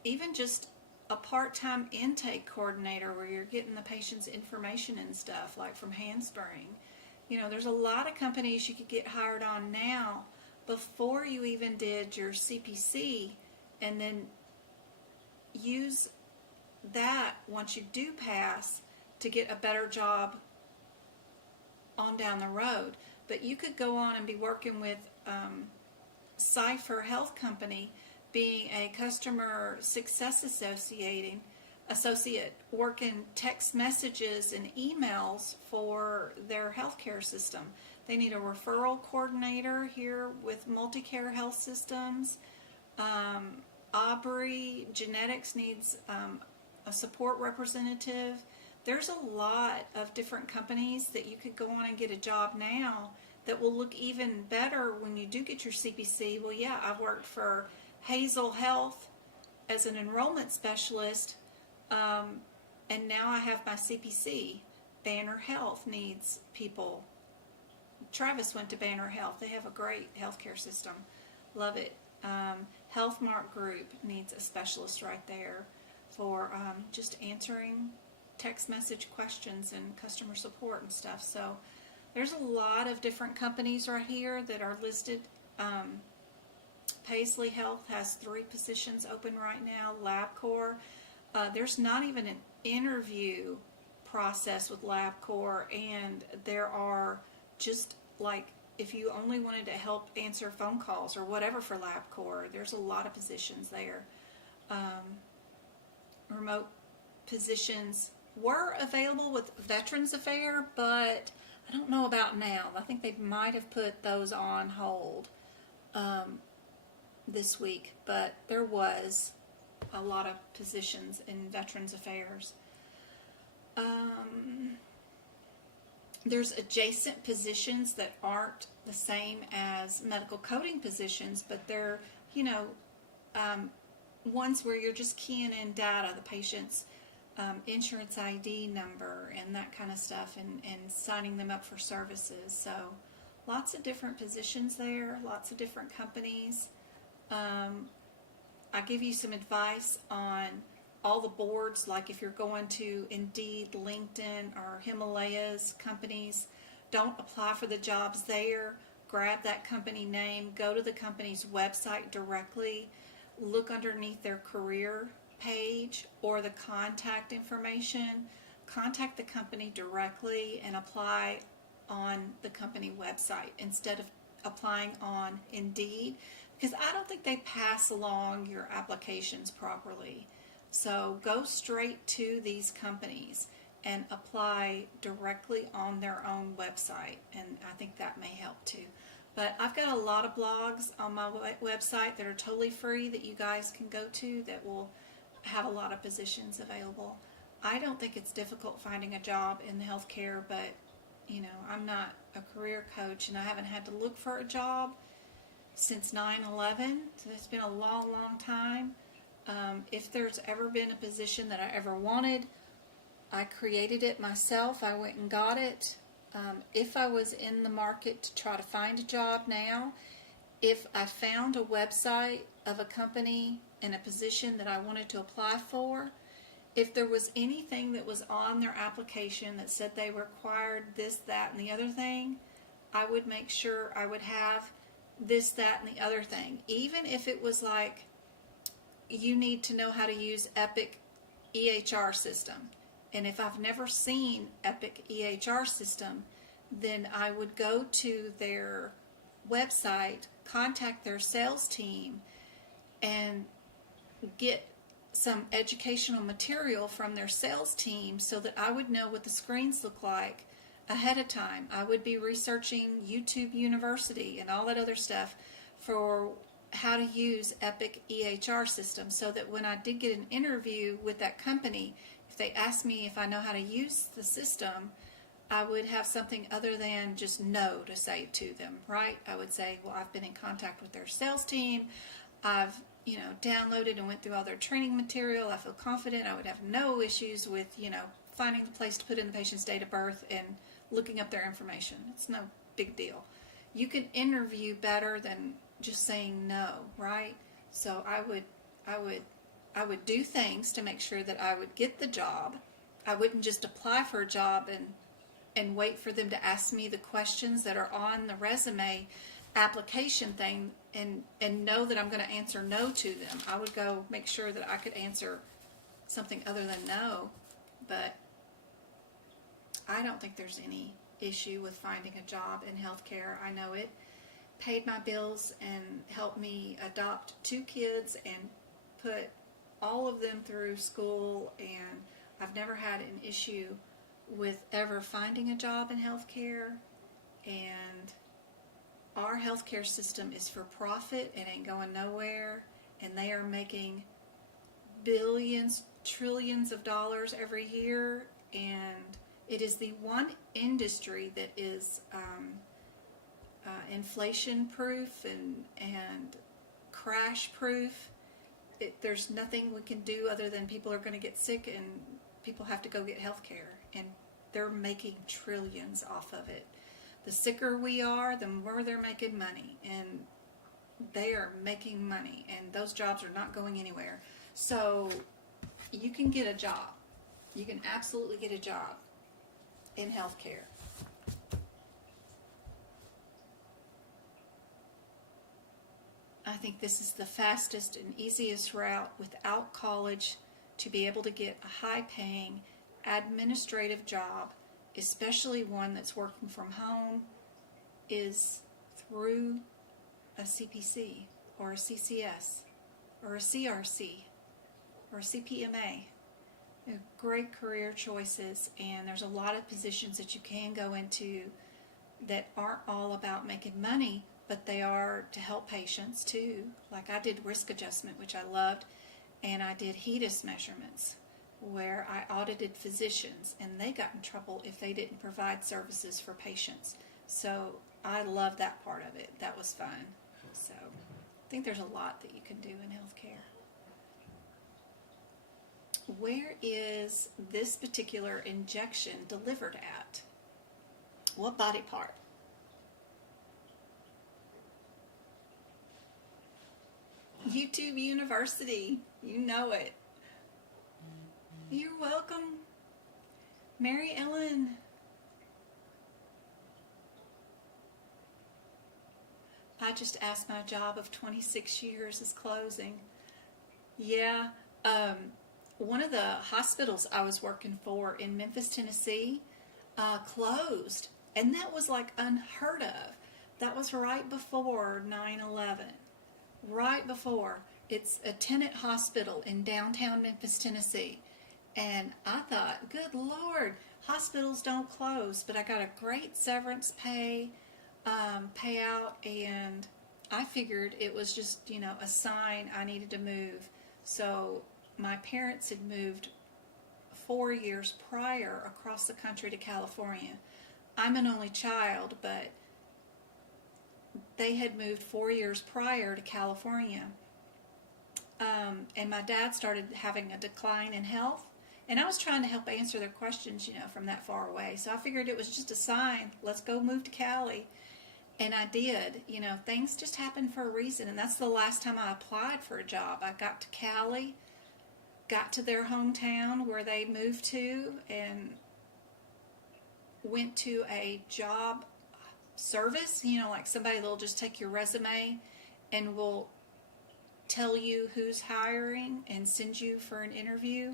even just a part-time intake coordinator where you're getting the patient's information and stuff, like from Handspring. You know, there's a lot of companies you could get hired on now before you even did your CPC, and then use that once you do pass to get a better job on down the road. But you could go on and be working with Cipher Health Company, being a customer success associate, working text messages and emails for their healthcare system. They need a referral coordinator here with Multicare Health Systems. Aubrey Genetics needs a support representative. There's a lot of different companies that you could go on and get a job now that will look even better when you do get your CPC. Well, yeah, I've worked for Hazel Health as an enrollment specialist, and now I have my CPC. Banner Health needs people. Travis went to Banner Health. They have a great healthcare system. Love it. Healthmark Group needs a specialist right there for just answering text message questions and customer support and stuff. So there's a lot of different companies right here that are listed. Paisley Health has 3 positions open right now. LabCorp. There's not even an interview process with LabCorp, and there are just like, if you only wanted to help answer phone calls or whatever for LabCorp, there's a lot of positions there. Remote positions were available with Veterans Affairs, but I don't know about now. I think they might have put those on hold this week, but there was a lot of positions in Veterans Affairs. There's adjacent positions that aren't the same as medical coding positions, but they're, you know, ones where you're just keying in data, the patient's insurance ID number and that kind of stuff, and signing them up for services. So lots of different positions there, lots of different companies. I give you some advice on all the boards, like if you're going to Indeed, LinkedIn, or Himalayas companies, don't apply for the jobs there. Grab that company name, go to the company's website directly, look underneath their career page or the contact information. contact the company directly and apply on the company website instead of applying on Indeed, because I don't think they pass along your applications properly. So go straight to these companies and apply directly on their own website, and I think that may help too. But I've got a lot of blogs on my website that are totally free that you guys can go to that will have a lot of positions available. I don't think it's difficult finding a job in healthcare, but you know, I'm not a career coach and I haven't had to look for a job since 9/11, so it's been a long, long time. If there's ever been a position that I ever wanted, I created it myself. I went and got it. If I was in the market to try to find a job now, if I found a website of a company and a position that I wanted to apply for, if there was anything that was on their application that said they required this, that, and the other thing, I would make sure I would have this, that, and the other thing. Even if it was like, you need to know how to use Epic EHR system. And if I've never seen Epic EHR system, then I would go to their website, contact their sales team, and get some educational material from their sales team so that I would know what the screens look like ahead of time. I would be researching YouTube University and all that other stuff for how to use Epic EHR system, so that when I did get an interview with that company, if they asked me if I know how to use the system, I would have something other than just no to say to them, right? I would say, well, I've been in contact with their sales team. I've downloaded and went through all their training material. I feel confident. I would have no issues with, finding the place to put in the patient's date of birth and looking up their information. It's no big deal. You can interview better than just saying no, right? So I would do things to make sure that I would get the job. I wouldn't just apply for a job and wait for them to ask me the questions that are on the resume application thing and know that I'm going to answer no to them. I would go make sure that I could answer something other than no, but I don't think there's any issue with finding a job in healthcare. I know it paid my bills and helped me adopt 2 kids and put all of them through school, and I've never had an issue with ever finding a job in healthcare. And our healthcare system is for profit. It ain't going nowhere, and they are making billions, trillions of dollars every year, and it is the one industry that is inflation proof and crash proof. There's nothing we can do other than people are going to get sick and people have to go get health care, and they're making trillions off of it. The sicker we are, the more they're making money, and they are making money, and those jobs are not going anywhere. So you can get a job. You can absolutely get a job in healthcare. I think this is the fastest and easiest route without college to be able to get a high-paying administrative job, especially one that's working from home, is through a CPC or a CCS or a CRC or a CPMA. They're great career choices, and there's a lot of positions that you can go into that aren't all about making money, but they are to help patients too. Like I did risk adjustment, which I loved, and I did HEDIS measurements, where I audited physicians, and they got in trouble if they didn't provide services for patients. So I love that part of it. That was fun. So I think there's a lot that you can do in healthcare. Where is this particular injection delivered at? What body part? YouTube University. You know it. You're welcome. Mary Ellen. I just asked my job of 26 years is closing. Yeah, one of the hospitals I was working for in Memphis, Tennessee, closed. And that was like unheard of. That was right before 9/11. Right before. It's a tenant hospital in downtown Memphis, Tennessee. And I thought, good Lord, hospitals don't close. But I got a great severance payout, and I figured it was just, a sign I needed to move. So my parents had moved 4 years prior across the country to California. I'm an only child, but they had moved 4 years prior to California. And my dad started having a decline in health. And I was trying to help answer their questions, from that far away. So I figured it was just a sign. Let's go move to Cali. And I did. Things just happen for a reason. And that's the last time I applied for a job. I got to Cali, got to their hometown where they moved to, and went to a job service, like somebody that'll just take your resume and will tell you who's hiring and send you for an interview,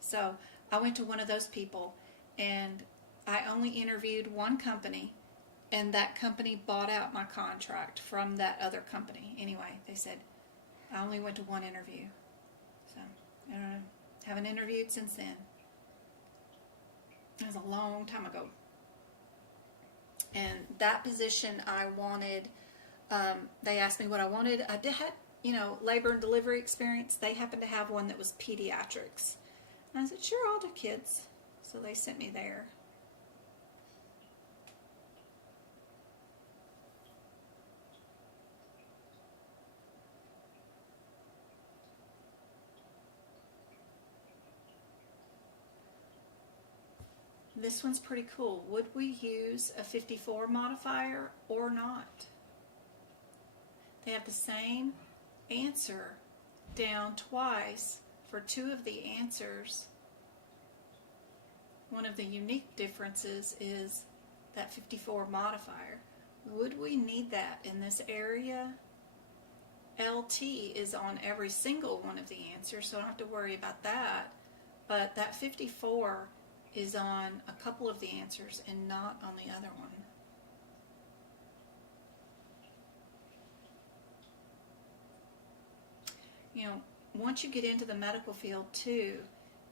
so I went to one of those people, and I only interviewed one company, and that company bought out my contract from that other company. Anyway, they said I only went to one interview, so I don't know, haven't interviewed since then. It was a long time ago. And that position I wanted, they asked me what I wanted. I had, labor and delivery experience. They happened to have one that was pediatrics. And I said, sure, I'll do kids. So they sent me there. This one's pretty cool. Would we use a 54 modifier or not? They have the same answer down twice for two of the answers. One of the unique differences is that 54 modifier. Would we need that in this area? LT is on every single one of the answers, so I don't have to worry about that. But that 54 is on a couple of the answers and not on the other one. Once you get into the medical field too,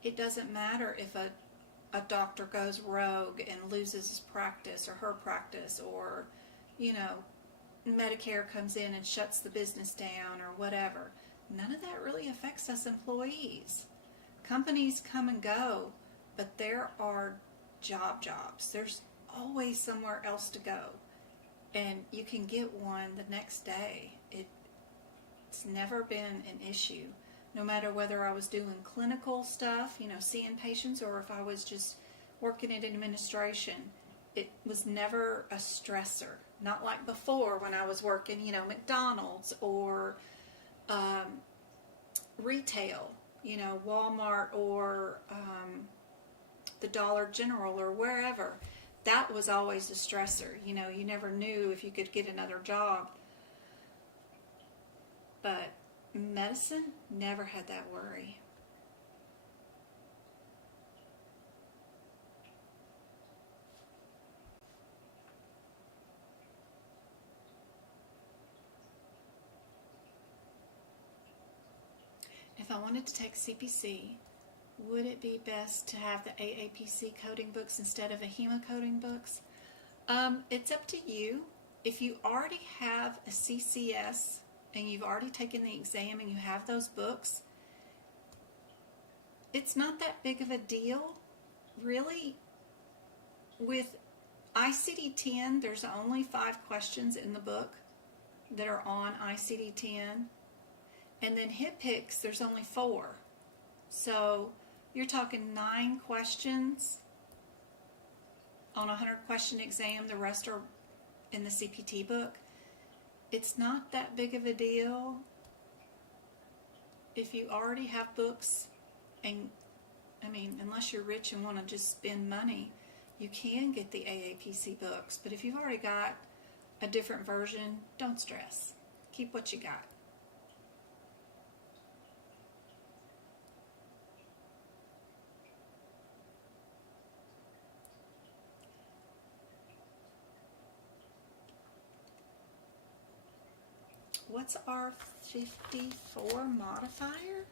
it doesn't matter if a doctor goes rogue and loses his practice or her practice, or Medicare comes in and shuts the business down or whatever. None of that really affects us employees. Companies come and go, but there are jobs. There's always somewhere else to go, and you can get one the next day. It's never been an issue, no matter whether I was doing clinical stuff, seeing patients, or if I was just working in administration. It was never a stressor. Not like before when I was working, McDonald's or retail, Walmart or the Dollar General or wherever. That was always a stressor. You never knew if you could get another job. But medicine never had that worry. If I wanted to take CPC, would it be best to have the AAPC coding books instead of ahima coding books? It's up to you. If you already have a CCS and you've already taken the exam and you have those books, it's not that big of a deal, really. With ICD-10, there's only 5 questions in the book that are on ICD-10. And then HitPix, there's only 4. So you're talking 9 questions on a 100-question exam. The rest are in the CPT book. It's not that big of a deal. If you already have books, and unless you're rich and want to just spend money, you can get the AAPC books. But if you've already got a different version, don't stress. Keep what you got. what's our 54 modifier?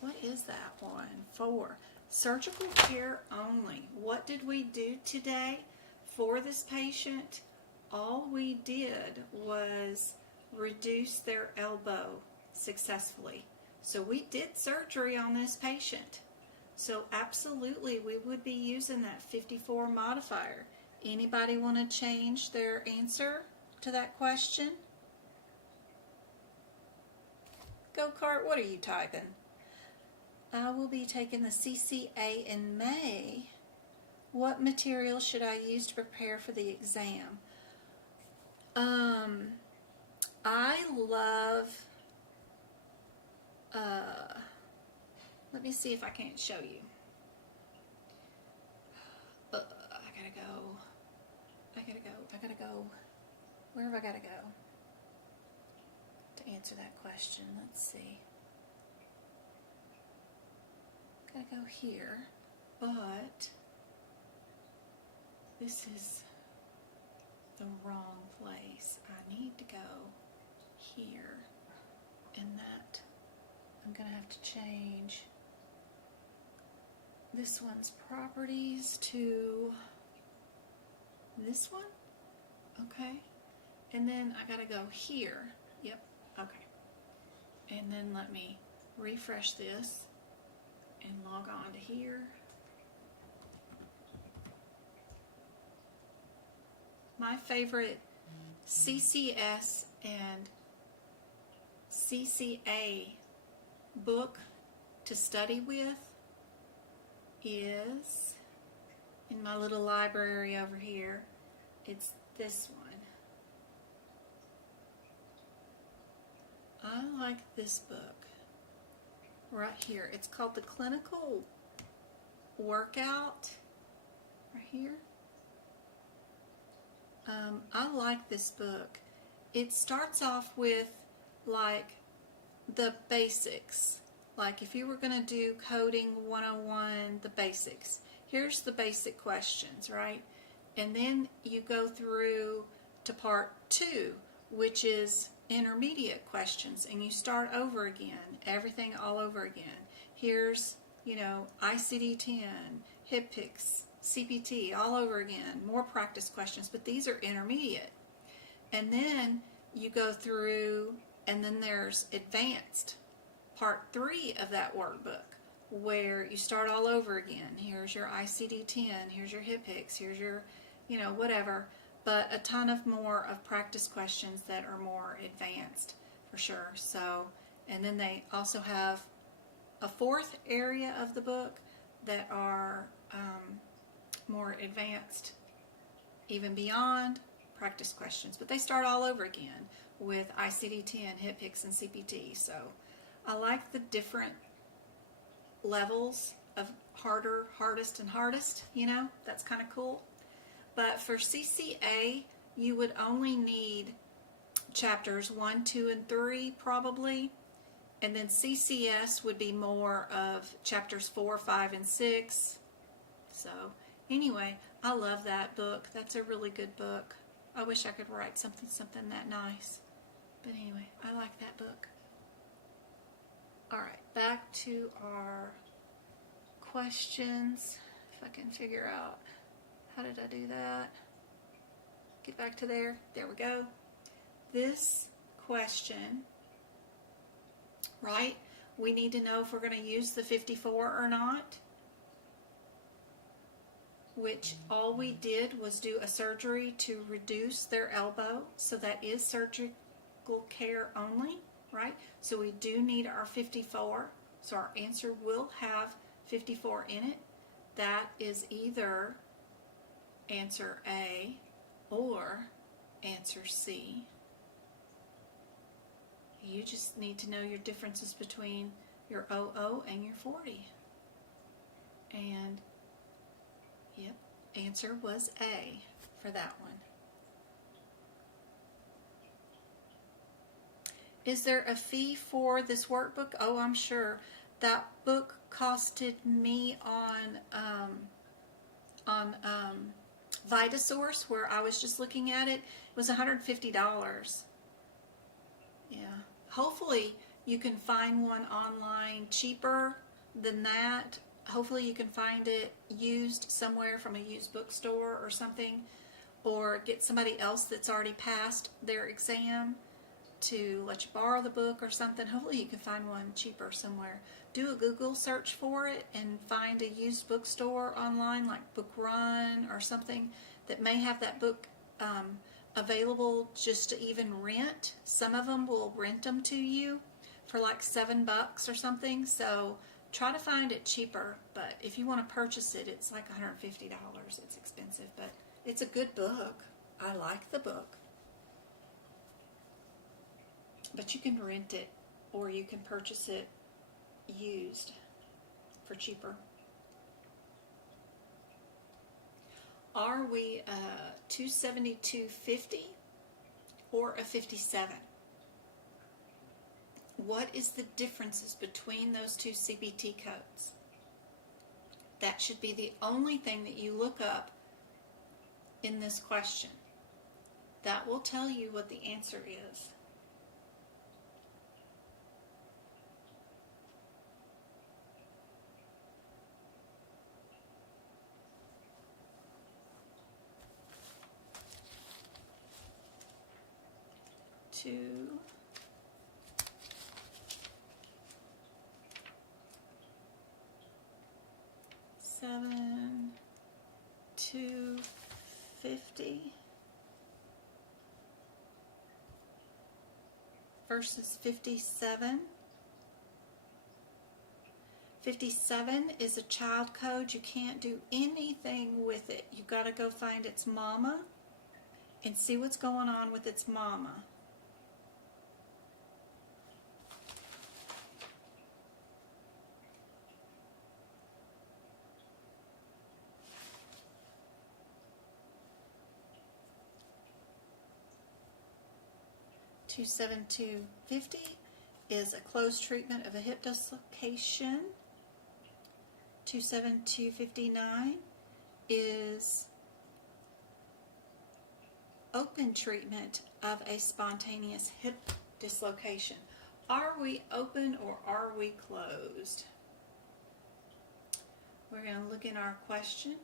What is that one? 4. Surgical care only. What did we do today for this patient? All we did was reduce their elbow successfully. So we did surgery on this patient. So absolutely we would be using that 54 modifier. Anybody want to change their answer to that question? Go Cart, what are you typing? I will be taking the CCA in May. What material should I use to prepare for the exam? I love, let me see if I can't show you. I gotta go. Where have I gotta go to answer that question? Let's see. Gotta go here, but this is the wrong place. I need to go here, and that I'm gonna have to change this one's properties to this one. Okay, and then I gotta go here. Yep, okay, and then let me refresh this and log on to here. My favorite CCS and CCA book to study with is in my little library over here. It's this one. I like this book right here. It's called the Clinical Workout right here. I like this book. It starts off with like the basics. Like if you were going to do coding 101, the basics. Here's the basic questions, right? And then you go through to part 2, which is intermediate questions, and you start over again, everything all over again. Here's, ICD-10, HIPICS, CPT, all over again, more practice questions, but these are intermediate. And then you go through, and then there's advanced, part 3 of that workbook, where you start all over again. Here's your ICD-10, here's your HIPICS, here's your, whatever, but a ton of more of practice questions that are more advanced for sure. So, and then they also have a 4th area of the book that are more advanced, even beyond practice questions, but they start all over again with ICD-10, HIPICS, and CPT. So I like the different levels of harder, hardest, and hardest, that's kind of cool. But for CCA, you would only need chapters 1, 2, and 3 probably, and then CCS would be more of chapters 4, 5, and 6. So anyway, I love that book. That's a really good book. I wish I could write something that nice. But anyway, I like that book. Alright, back to our questions. If I can figure out, how did I do that? Get back to there. There we go. This question, right? We need to know if we're going to use the 54 or not. Which all we did was do a surgery to reduce their elbow. So that is surgical care only, right? So we do need our 54. So our answer will have 54 in it. That is either answer A or answer C. You just need to know your differences between your 00 and your 40. And yep, answer was A for that one. Is there a fee for this workbook? Oh, I'm sure. That book costed me on Vitasource, where I was just looking at it, was $150. Yeah. Hopefully you can find one online cheaper than that. Hopefully you can find it used somewhere from a used bookstore or something, or get somebody else that's already passed their exam to let you borrow the book or something. Hopefully you can find one cheaper somewhere. Do a Google search for it and find a used bookstore online like Book Run or something that may have that book available just to even rent. Some of them will rent them to you for like $7 or something. So try to find it cheaper, but if you want to purchase it, it's like $150. It's expensive, but it's a good book. I like the book. But you can rent it or you can purchase it used for cheaper. Are we a 272.50 or a 57? What is the differences between those two CPT codes? That should be the only thing that you look up in this question. That will tell you what the answer is. Two, seven, 250 versus 57. 57 is a child code. You can't do anything with it. You've got to go find its mama and see what's going on with its mama. $272.50 is a closed treatment of a hip dislocation. $272.59 is open treatment of a spontaneous hip dislocation. Are we open or are we closed? We're going to look in our question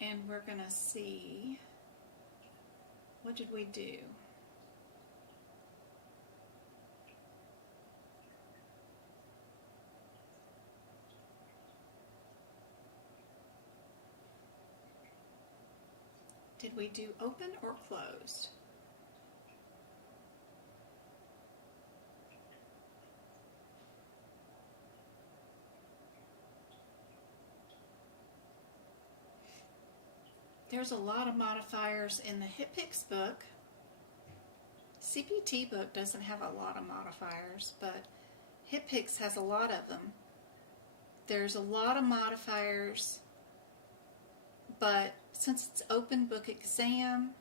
and we're going to see, what did we do? Did we do open or closed? There's a lot of modifiers in the HipPix book. CPT book doesn't have a lot of modifiers, but HipPix has a lot of them. There's a lot of modifiers, but since it's open book exam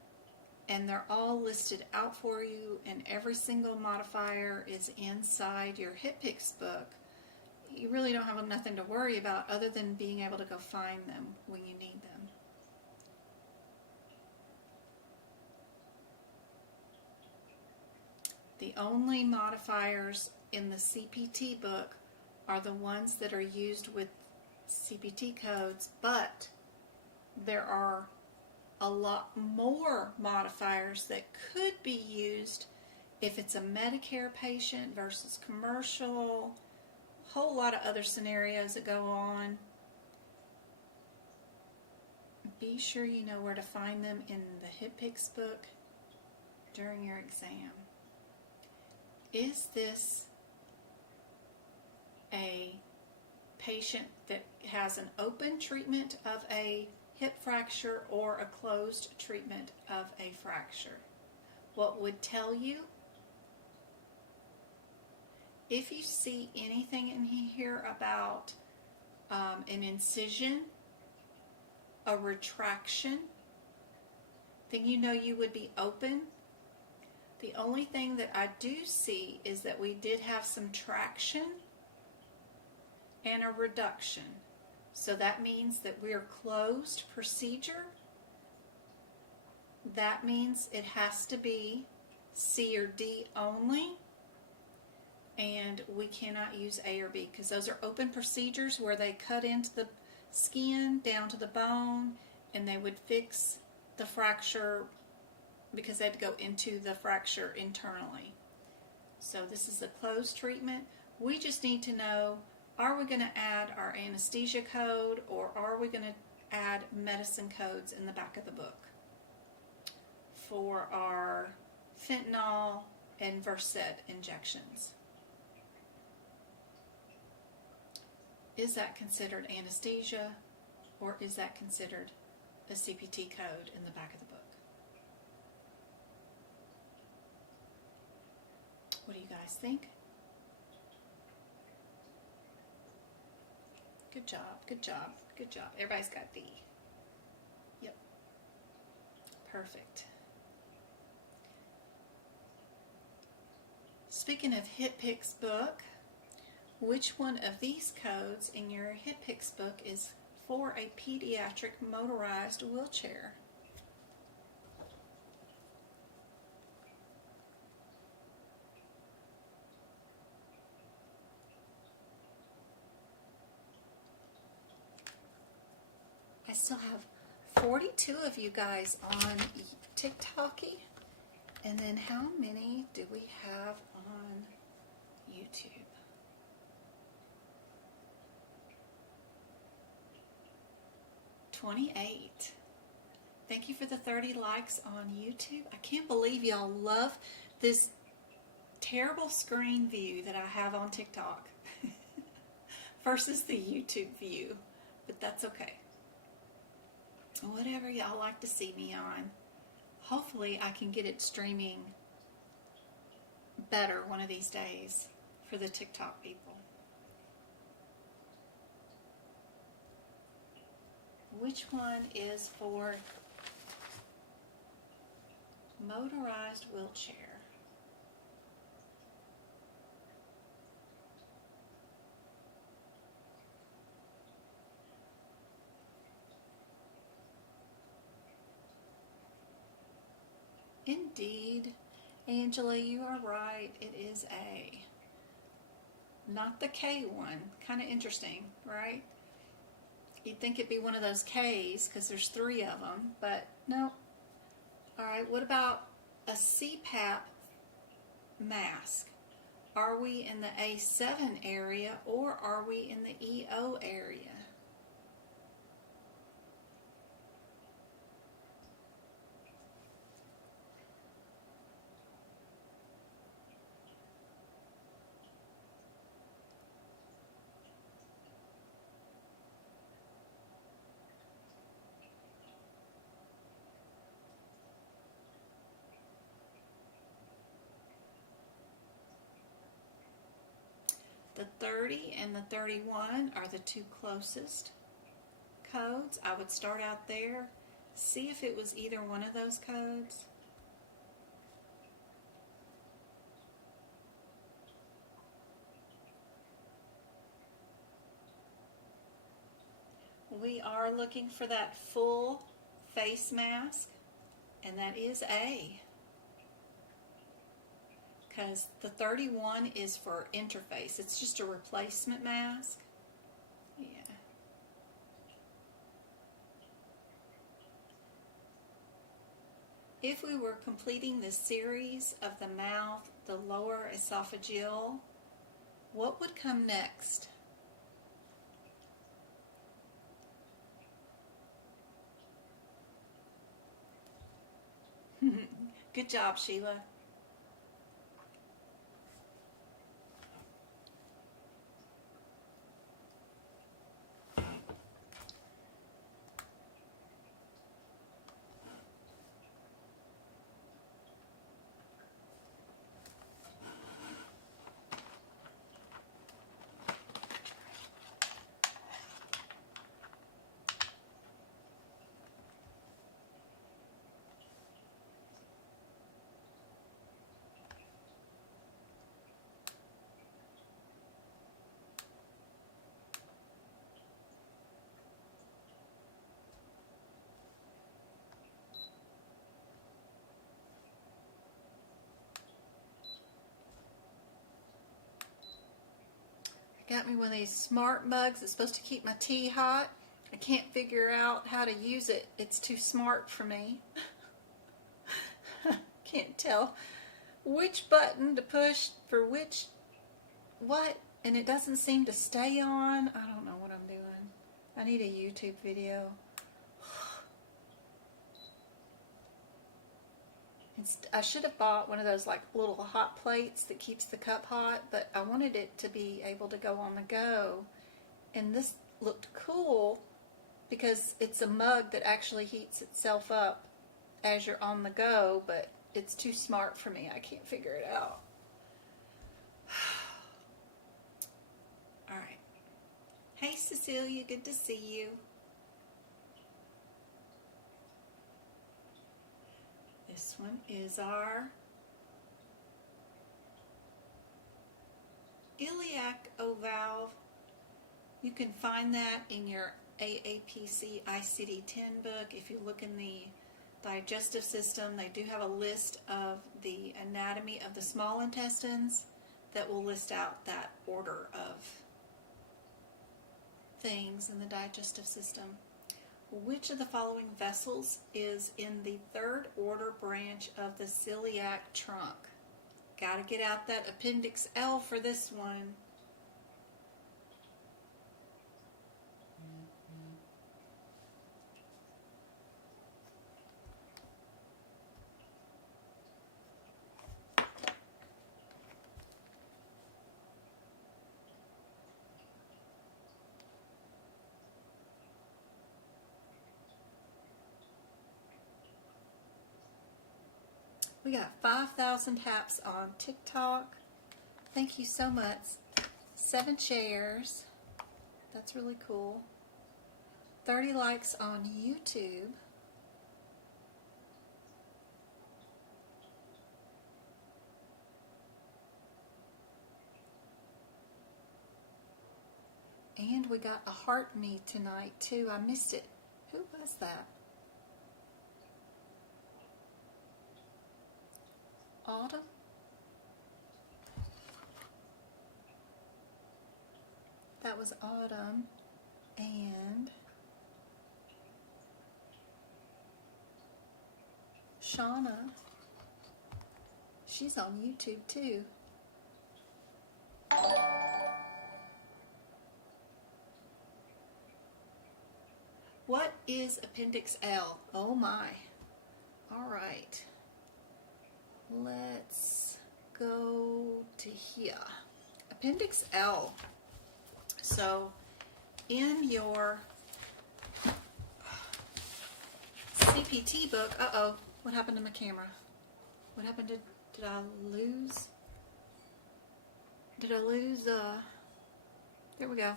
and they're all listed out for you and every single modifier is inside your HipPix book, you really don't have nothing to worry about other than being able to go find them when you need them. The only modifiers in the CPT book are the ones that are used with CPT codes, but there are a lot more modifiers that could be used if it's a Medicare patient versus commercial, a whole lot of other scenarios that go on. Be sure you know where to find them in the HipPix book during your exam. Is this a patient that has an open treatment of a hip fracture or a closed treatment of a fracture? What would tell you? If you see anything in here about an incision, a retraction, then you know you would be open. The only thing that I do see is that we did have some traction and a reduction. So that means that we're closed procedure. That means it has to be C or D only. and we cannot use A or B because those are open procedures where they cut into the skin down to the bone and they would fix the fracture because they had to go into the fracture internally. So this is a closed treatment. We just need to know, are we going to add our anesthesia code or are we going to add medicine codes in the back of the book for our fentanyl and Versed injections? Is that considered anesthesia or is that considered a CPT code in the back of the book? What do you guys think? Good job, good job, good job. Everybody's got D. Yep. Perfect. Speaking of HitPic's book, which one of these codes in your HitPic's book is for a pediatric motorized wheelchair? I still have 42 of you guys on TikTok-y. And then how many do we have on YouTube? 28. Thank you for the 30 likes on YouTube. I can't believe y'all love this terrible screen view that I have on TikTok versus the YouTube view, but that's okay. Whatever y'all like to see me on. Hopefully I can get it streaming better one of these days for the TikTok people. Which one is for motorized wheelchair? Indeed, Angela, you are right. It is A. Not the K one. Kind of interesting, right? You'd think it'd be one of those Ks because there's 3 of them, but no. All right, what about a CPAP mask? Are we in the A7 area or are we in the EO area? The 30 and the 31 are the 2 closest codes. I would start out there, see if it was either one of those codes. We are looking for that full face mask, and that is A. Because the 31 is for interface. It's just a replacement mask. Yeah. If we were completing the series of the mouth, the lower esophageal, what would come next? Good job, Sheila. got me one of these smart mugs. It's supposed to keep my tea hot. I can't figure out how to use it. It's too smart for me. Can't tell which button to push for which what, and it doesn't seem to stay on. I don't know what I'm doing. I need a YouTube video. I should have bought one of those like little hot plates that keeps the cup hot, but I wanted it to be able to go on the go. And this looked cool because it's a mug that actually heats itself up as you're on the go, but it's too smart for me. I can't figure it out. All right. Hey, Cecilia, good to see you. This one is our iliac valve. You can find that in your AAPC ICD-10 book. If you look in the digestive system, they do have a list of the anatomy of the small intestines that will list out that order of things in the digestive system. Which of the following vessels is in the third order branch of the celiac trunk? Got to get out that appendix L for this one. We got 5,000 taps on TikTok. Thank you so much. 7 shares. That's really cool. 30 likes on YouTube. And we got a heart me tonight too. I missed it. Who was that? Autumn? That was Autumn. And Shauna. She's on YouTube too. What is Appendix L? Oh my. All right. Let's go to here. Appendix L. So in your CPT book, uh-oh, what happened to my camera? What happened to, did I lose? There we go.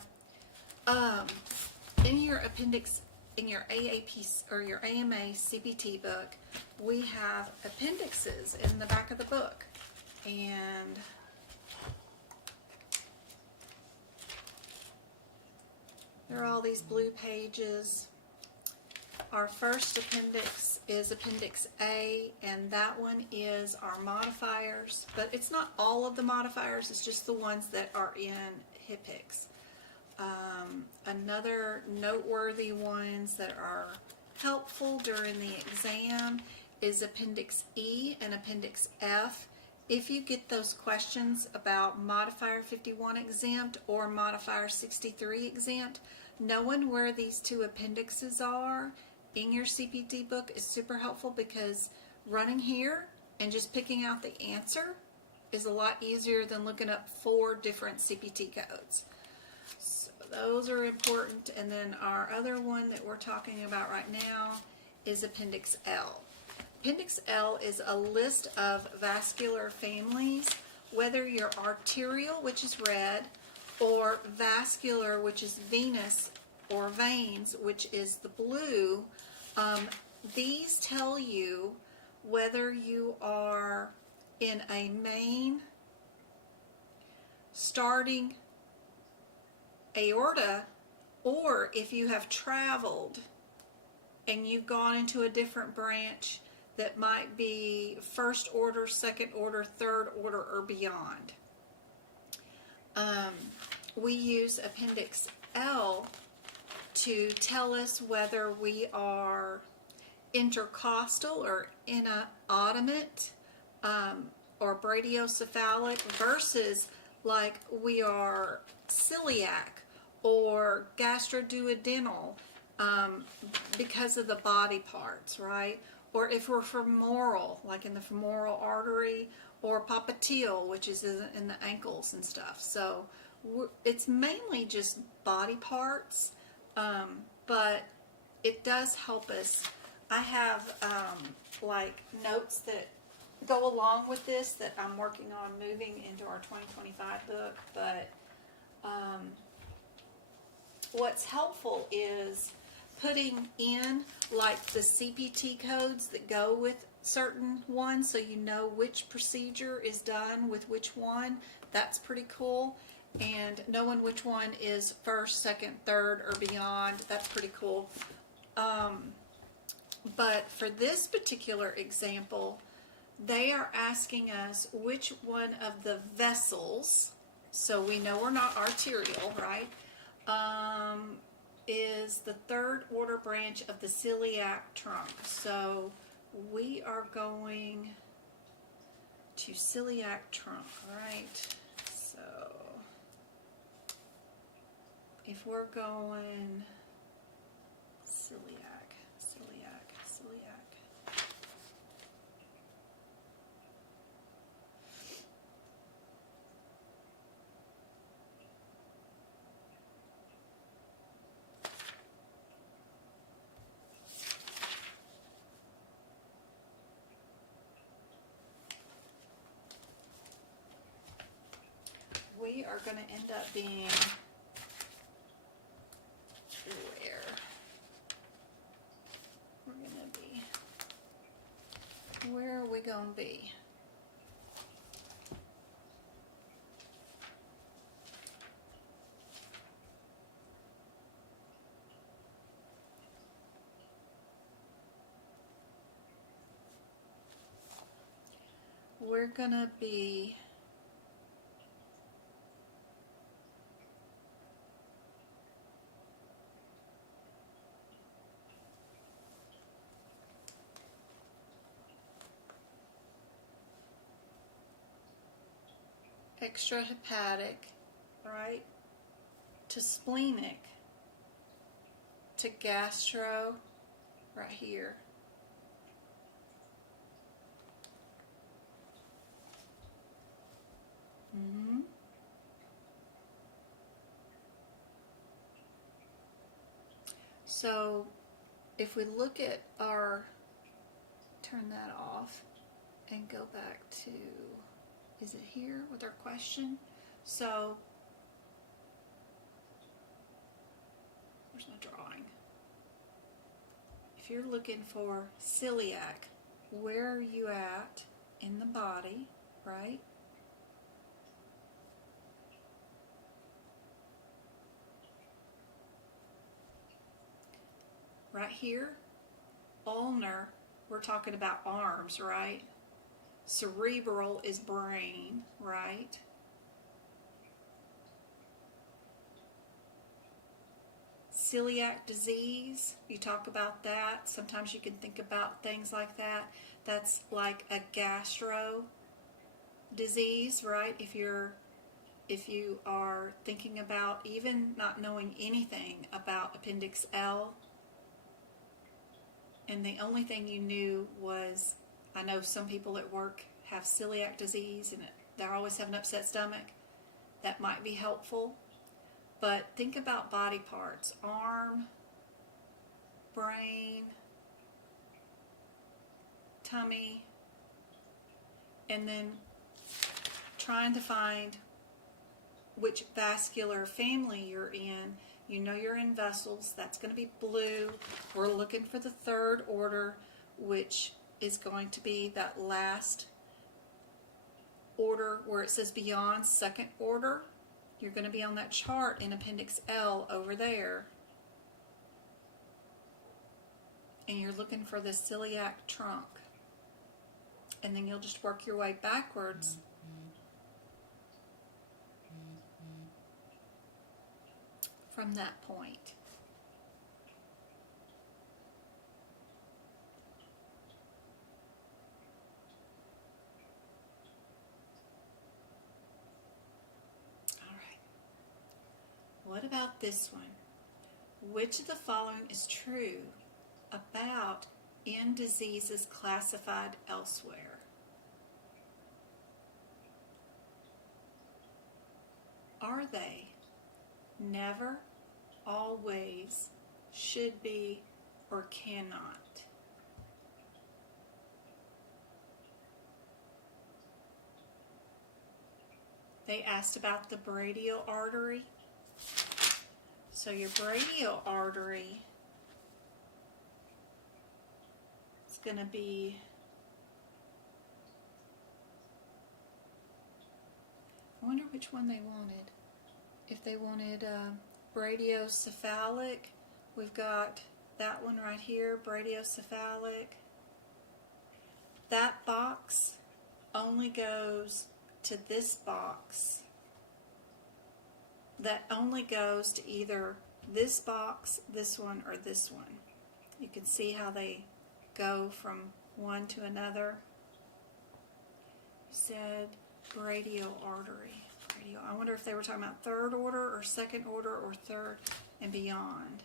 In your appendix, in your AAP or your AMA CPT book, we have appendixes in the back of the book, and there are all these blue pages. Our first appendix is Appendix A, and that one is our modifiers, but it's not all of the modifiers, it's just the ones that are in HIPICS. Another noteworthy ones that are helpful during the exam is Appendix E and Appendix F. If you get those questions about Modifier 51 exempt or Modifier 63 exempt, knowing where these two appendixes are in your CPT book is super helpful, because running here and just picking out the answer is a lot easier than looking up 4 different CPT codes. So those are important. And then our other one that we're talking about right now is Appendix L. Appendix L is a list of vascular families, whether you're arterial, which is red, or vascular, which is venous, or veins, which is the blue. These tell you whether you are in a main starting aorta, or if you have traveled and you've gone into a different branch that might be first order, second order, third order, or beyond. we use Appendix L to tell us whether we are intercostal or inotomy, or brachiocephalic, versus like we are celiac or gastroduodenal, because of the body parts, right? Or if we're femoral, like in the femoral artery, or popliteal, which is in the ankles and stuff. So it's mainly just body parts, but it does help us. I have like notes that go along with this that I'm working on moving into our 2025 book, but what's helpful is putting in like the CPT codes that go with certain ones, so you know which procedure is done with which one. That's pretty cool. And knowing which one is first, second, third, or beyond, that's pretty cool. But for this particular example, they are asking us which one of the vessels, so we know we're not arterial, right, is the third order branch of the celiac trunk. So we are going to celiac trunk, right? So if we're going celiac, we are going to end up being where we're going to be. Where are we going to be? We're going to be extrahepatic, right, to splenic, to gastro, right here. So if we look at our, turn that off and go back to, is it here with our question? So, where's my drawing? If you're looking for celiac, where are you at in the body, right? Right here, ulnar, we're talking about arms, right? Cerebral is brain, right? Celiac disease, you talk about that. Sometimes you can think about things like that. That's like a gastro disease, right? If you are thinking about even not knowing anything about Appendix L, and the only thing you knew was, I know some people at work have celiac disease and they always have an upset stomach. That might be helpful. But think about body parts: arm, brain, tummy, and then trying to find which vascular family you're in. You know you're in vessels, that's going to be blue. We're looking for the third order, which is going to be that last order where it says beyond second order. You're going to be on that chart in Appendix L over there. And you're looking for the celiac trunk. And then you'll just work your way backwards. from that point. All right. What about this one? Which of the following is true about in diseases classified elsewhere? Are they never, always, should be, or cannot? They asked about the brachial artery. So your brachial artery is going to be, I wonder which one they wanted. If they wanted brachiocephalic, we've got that one right here, brachiocephalic. That box only goes to this box. That only goes to either this box, this one, or this one. You can see how they go from one to another. You said brachial artery. Brachial. I wonder if they were talking about third order or second order or third and beyond.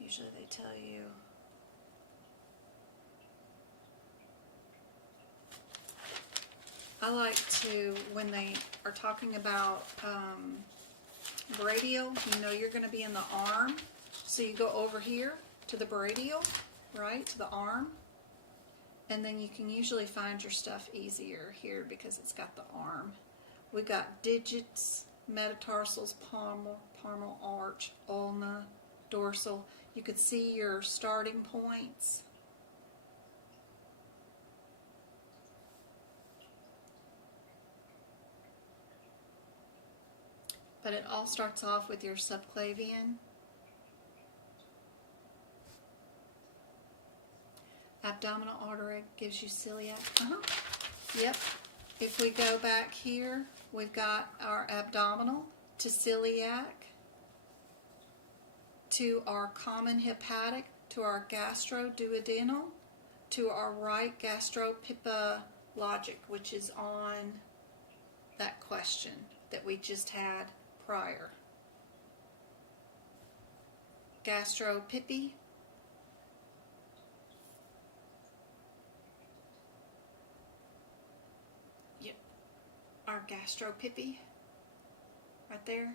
Usually they tell you. I like to, when they are talking about brachial, you know you're going to be in the arm, so you go over here to the brachial, right, to the arm, and then you can usually find your stuff easier here because it's got the arm. We got digits, metatarsals, palmar arch, ulna, dorsal. You could see your starting points. But it all starts off with your subclavian. Abdominal artery gives you celiac. Yep. If we go back here, we've got our abdominal to celiac, to our common hepatic, to our gastroduodenal, to our right gastropipalogic, which is on that question that we just had prior. Gastropipi. Yep. Our gastropipi. Right there.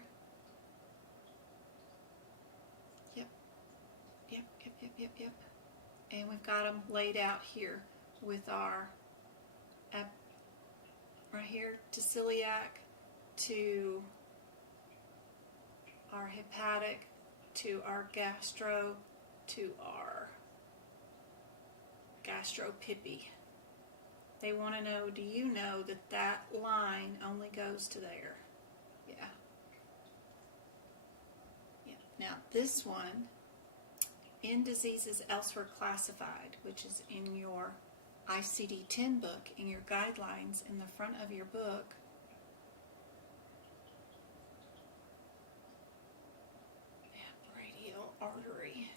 Yep. Yep. And we've got them laid out here with our right here to celiac, to our hepatic, to our gastro, to our gastropipi. They want to know, do you know that that line only goes to there? Yeah. Now this one, in diseases elsewhere classified, which is in your ICD-10 book, in your guidelines in the front of your book, brachial artery.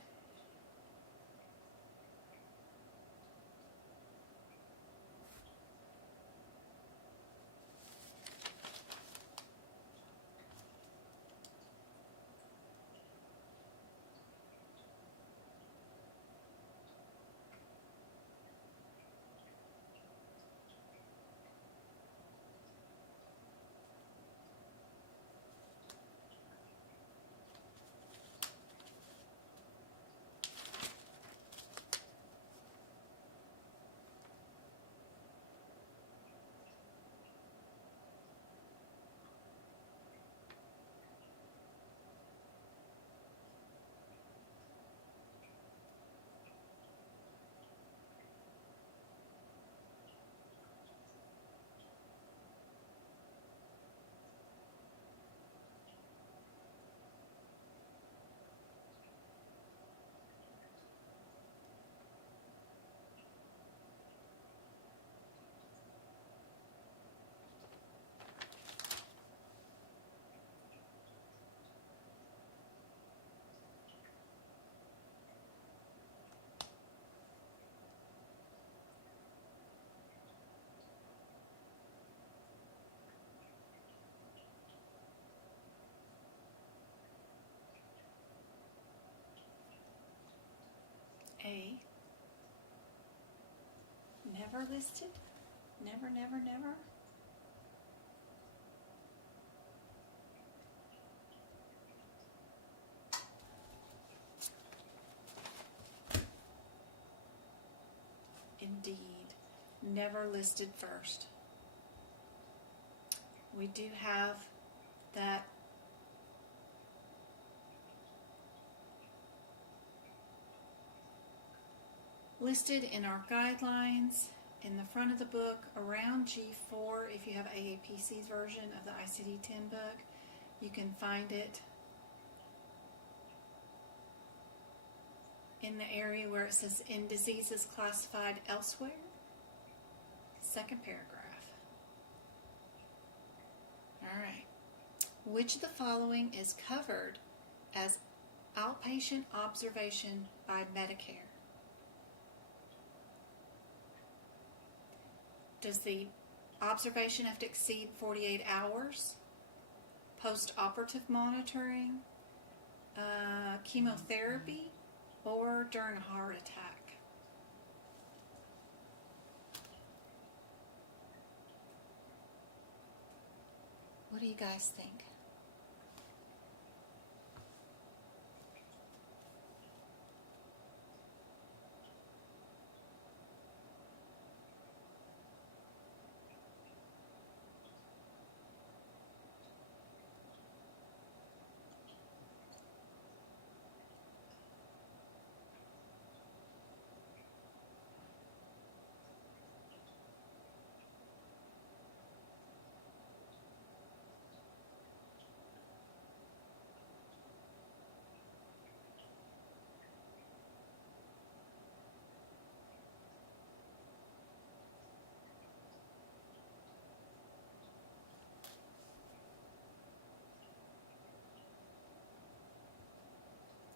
never listed? Never, never, never? Indeed, never listed first. We do have that listed in our guidelines in the front of the book around G4. If you have AAPC's version of the ICD-10 book, you can find it in the area where it says in diseases classified elsewhere, second paragraph. All right. Which of the following is covered as outpatient observation by Medicare? Does the observation have to exceed 48 hours? Post-operative monitoring, chemotherapy, or during a heart attack? What do you guys think?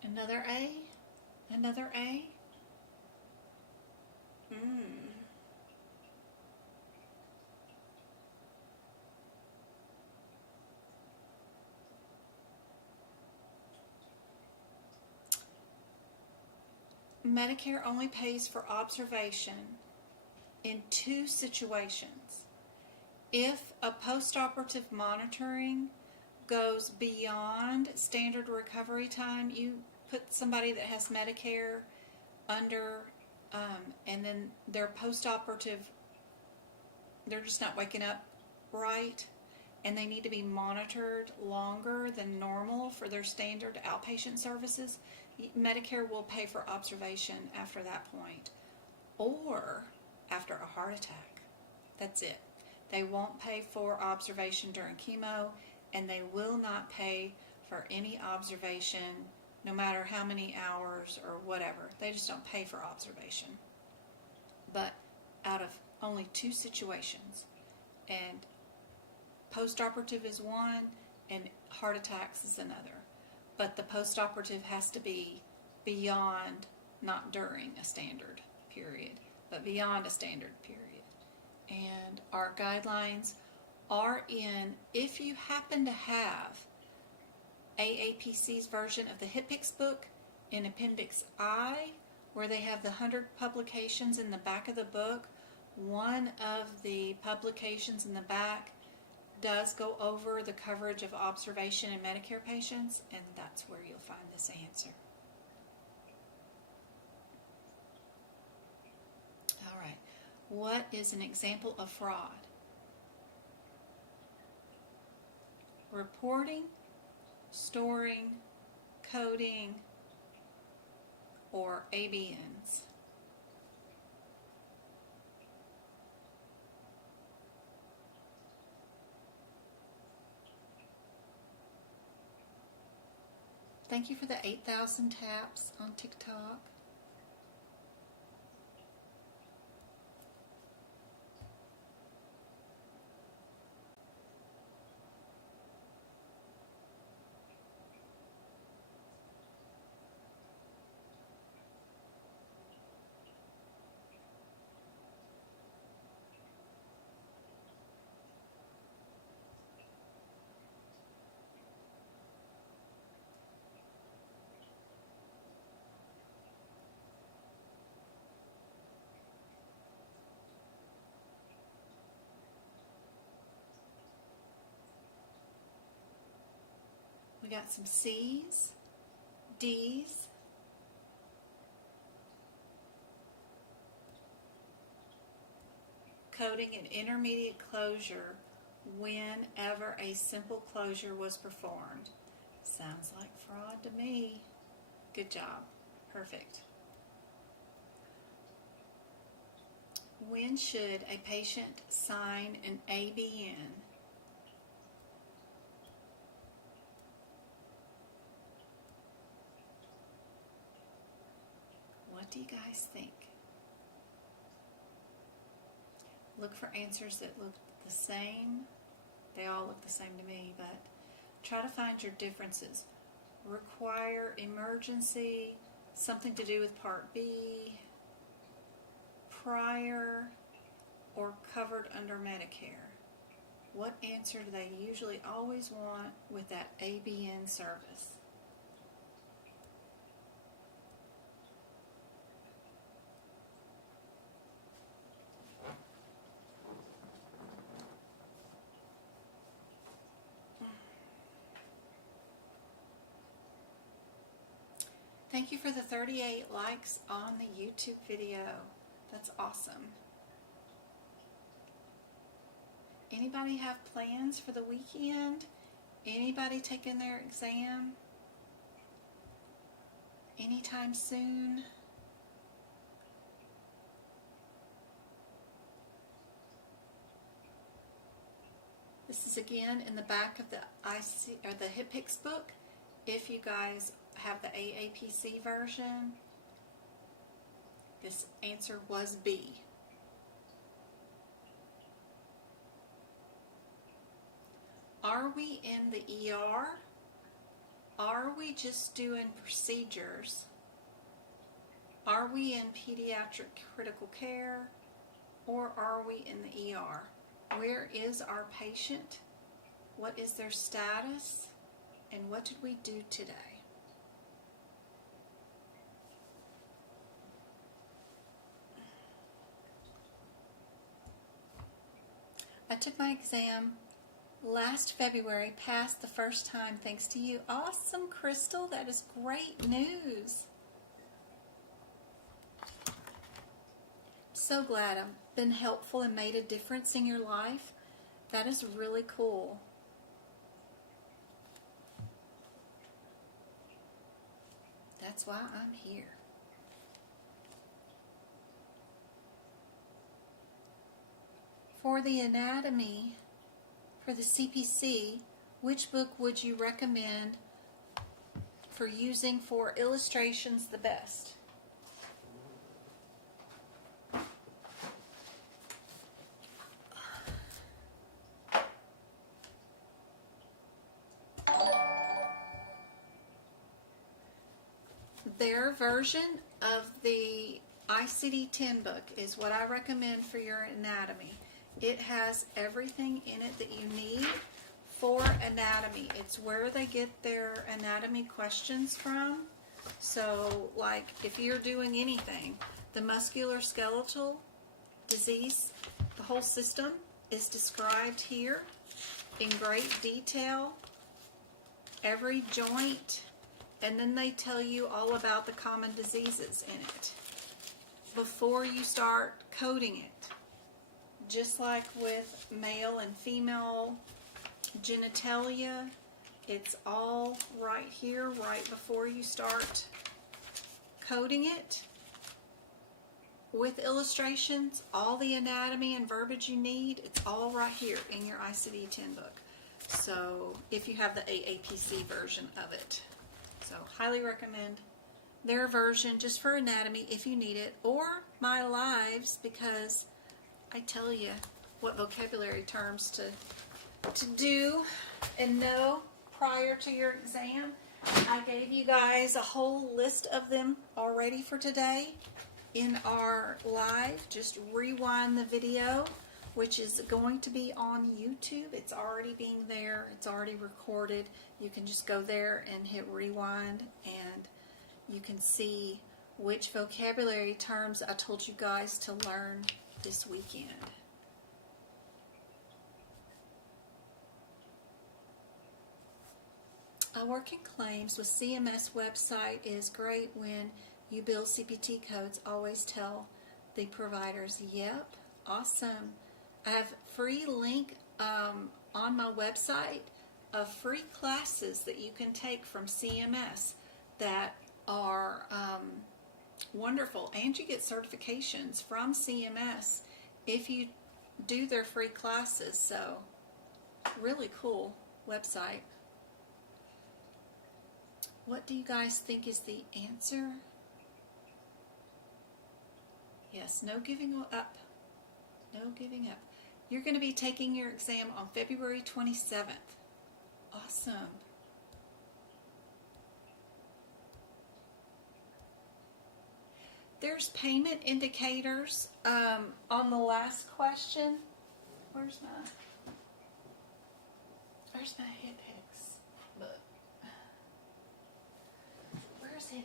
Another A? Another A? Medicare only pays for observation in two situations. If a post-operative monitoring goes beyond standard recovery time, you put somebody that has Medicare under, and then their post-operative, they're just not waking up right, and they need to be monitored longer than normal for their standard outpatient services, Medicare will pay for observation after that point, or after a heart attack. That's it. They won't pay for observation during chemo, and they will not pay for any observation no matter how many hours or whatever. They just don't pay for observation. But out of only two situations, and post-operative is one and heart attacks is another. But the post-operative has to be beyond, not during a standard period, but beyond a standard period. And our guidelines are in, if you happen to have AAPC's version of the HIPICS book in Appendix I, where they have the 100 publications in the back of the book, one of the publications in the back does go over the coverage of observation in Medicare patients, and that's where you'll find this answer. All right, what is an example of fraud? Reporting, storing, coding, or ABNs. Thank you for the 8,000 taps on TikTok. We got some C's, D's, coding an intermediate closure whenever a simple closure was performed. Sounds like fraud to me. Good job. Perfect. When should a patient sign an ABN? What do you guys think? Look for answers that look the same. They all look the same to me, but try to find your differences. Require emergency, something to do with Part B, prior, or covered under Medicare. What answer do they usually always want with that ABN service? Thank you for the 38 likes on the YouTube video. That's awesome. Anybody have plans for the weekend? Anybody taking their exam anytime soon? This is again in the back of the HipPix book. If you guys have the AAPC version, this answer was B. Are we in the ER? Are we just doing procedures? Are we in pediatric critical care? Or are we in the ER? Where is our patient? What is their status? And what did we do today? I took my exam last February, passed the first time thanks to you. Awesome, Crystal. That is great news. So glad I've been helpful and made a difference in your life. That is really cool. That's why I'm here. For the anatomy, for the CPC, which book would you recommend for using for illustrations the best? Their version of the ICD-10 book is what I recommend for your anatomy. It has everything in it that you need for anatomy. It's where they get their anatomy questions from. So, like, if you're doing anything, the musculoskeletal disease, the whole system is described here in great detail. Every joint, and then they tell you all about the common diseases in it before you start coding it. Just like with male and female genitalia, it's all right here, right before you start coding it. With illustrations, all the anatomy and verbiage you need, it's all right here in your ICD-10 book. So, if you have the AAPC version of it. So, highly recommend their version just for anatomy if you need it, or my lives, because I tell you what vocabulary terms to do and know prior to your exam. I gave you guys a whole list of them already for today in our live. Just rewind the video, which is going to be on YouTube. It's already being there. It's already recorded. You can just go there and hit rewind, and you can see which vocabulary terms I told you guys to learn this weekend. Working claims with CMS website is great when you build CPT codes. Always tell the providers. Yep, awesome. I have free link on my website of free classes that you can take from CMS that are wonderful, and you get certifications from CMS if you do their free classes. So really cool website. What do you guys think is the answer? Yes, no giving up. No giving up. You're going to be taking your exam on February 27th. Awesome. There's payment indicators on the last question. Where's my HitPix book? Where's HitPix?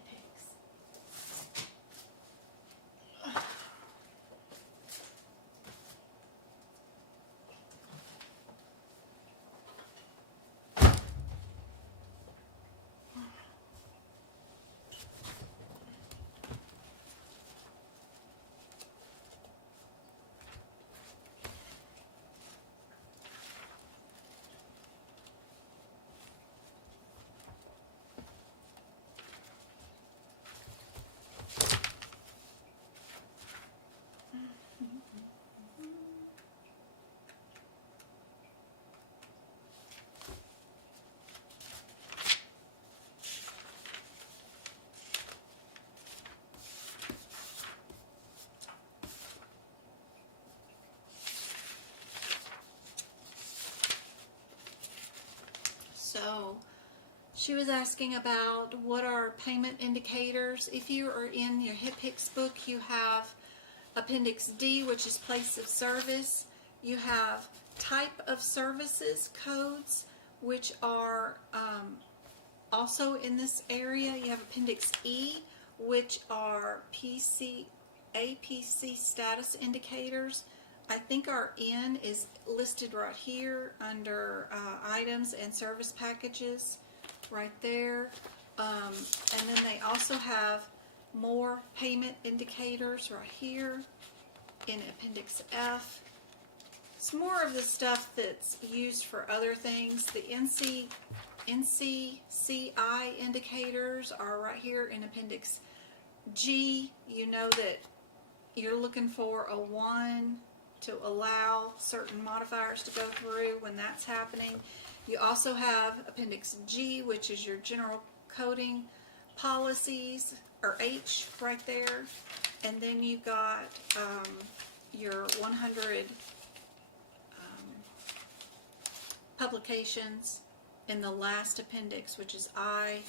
So she was asking about what are payment indicators. If you are in your HitPix book, you have Appendix D, which is place of service. You have type of services codes, which are also in this area. You have Appendix E, which are aapc status indicators. I think our N is listed right here under items and service packages, right there. And then they also have more payment indicators right here in Appendix F. It's more of the stuff that's used for other things. The NCCI indicators are right here in Appendix G. You know that you're looking for a 1 to allow certain modifiers to go through when that's happening. You also have Appendix G, which is your general coding policies, or H right there. And then you got your 100 publications in the last appendix, which is I.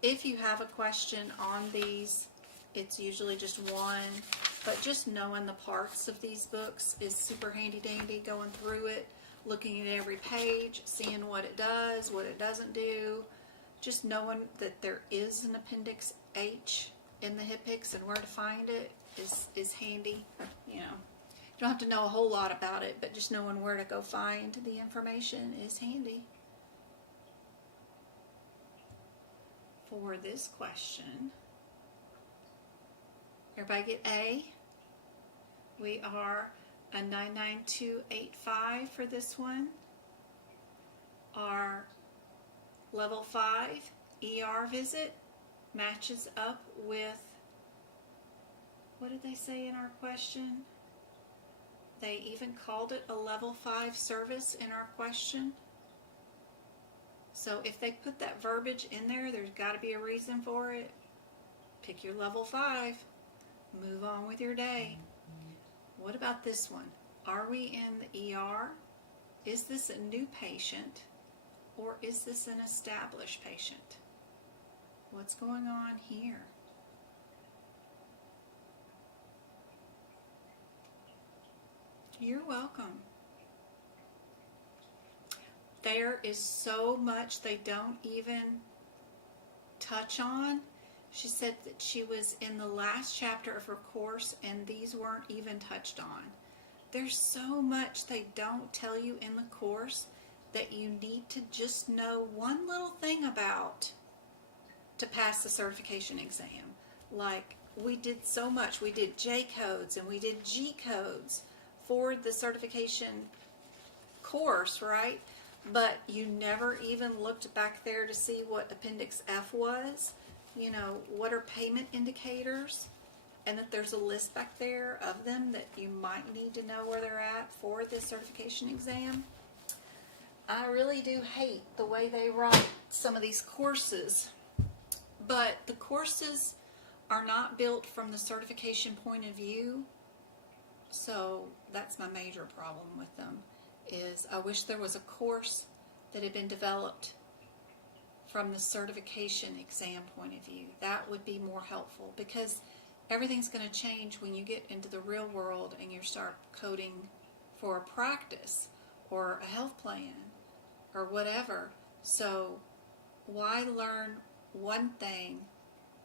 If you have a question on these, it's usually just one. But just knowing the parts of these books is super handy dandy, going through it, looking at every page, seeing what it does, what it doesn't do. Just knowing that there is an Appendix H in the HitPix and where to find it is handy. You know, you don't have to know a whole lot about it, but just knowing where to go find the information is handy. For this question, everybody get A? We are a 99285 for this one. Our level 5 ER visit matches up with, what did they say in our question? They even called it a level 5 service in our question. So if they put that verbiage in there, there's got to be a reason for it. Pick your level 5. Move on with your day. What about this one? Are we in the ER? Is this a new patient or is this an established patient? What's going on here? You're welcome. There is so much they don't even touch on. She said that she was in the last chapter of her course and these weren't even touched on. There's so much they don't tell you in the course that you need to just know one little thing about to pass the certification exam. Like, we did so much. We did J codes and we did G codes for the certification course, right? But you never even looked back there to see what Appendix F was. You know, what are payment indicators? And that there's a list back there of them that you might need to know where they're at for the certification exam. I really do hate the way they write some of these courses. But the courses are not built from the certification point of view. So that's my major problem with them, is I wish there was a course that had been developed from the certification exam point of view. That would be more helpful, because everything's going to change when you get into the real world and you start coding for a practice or a health plan or whatever. So why learn one thing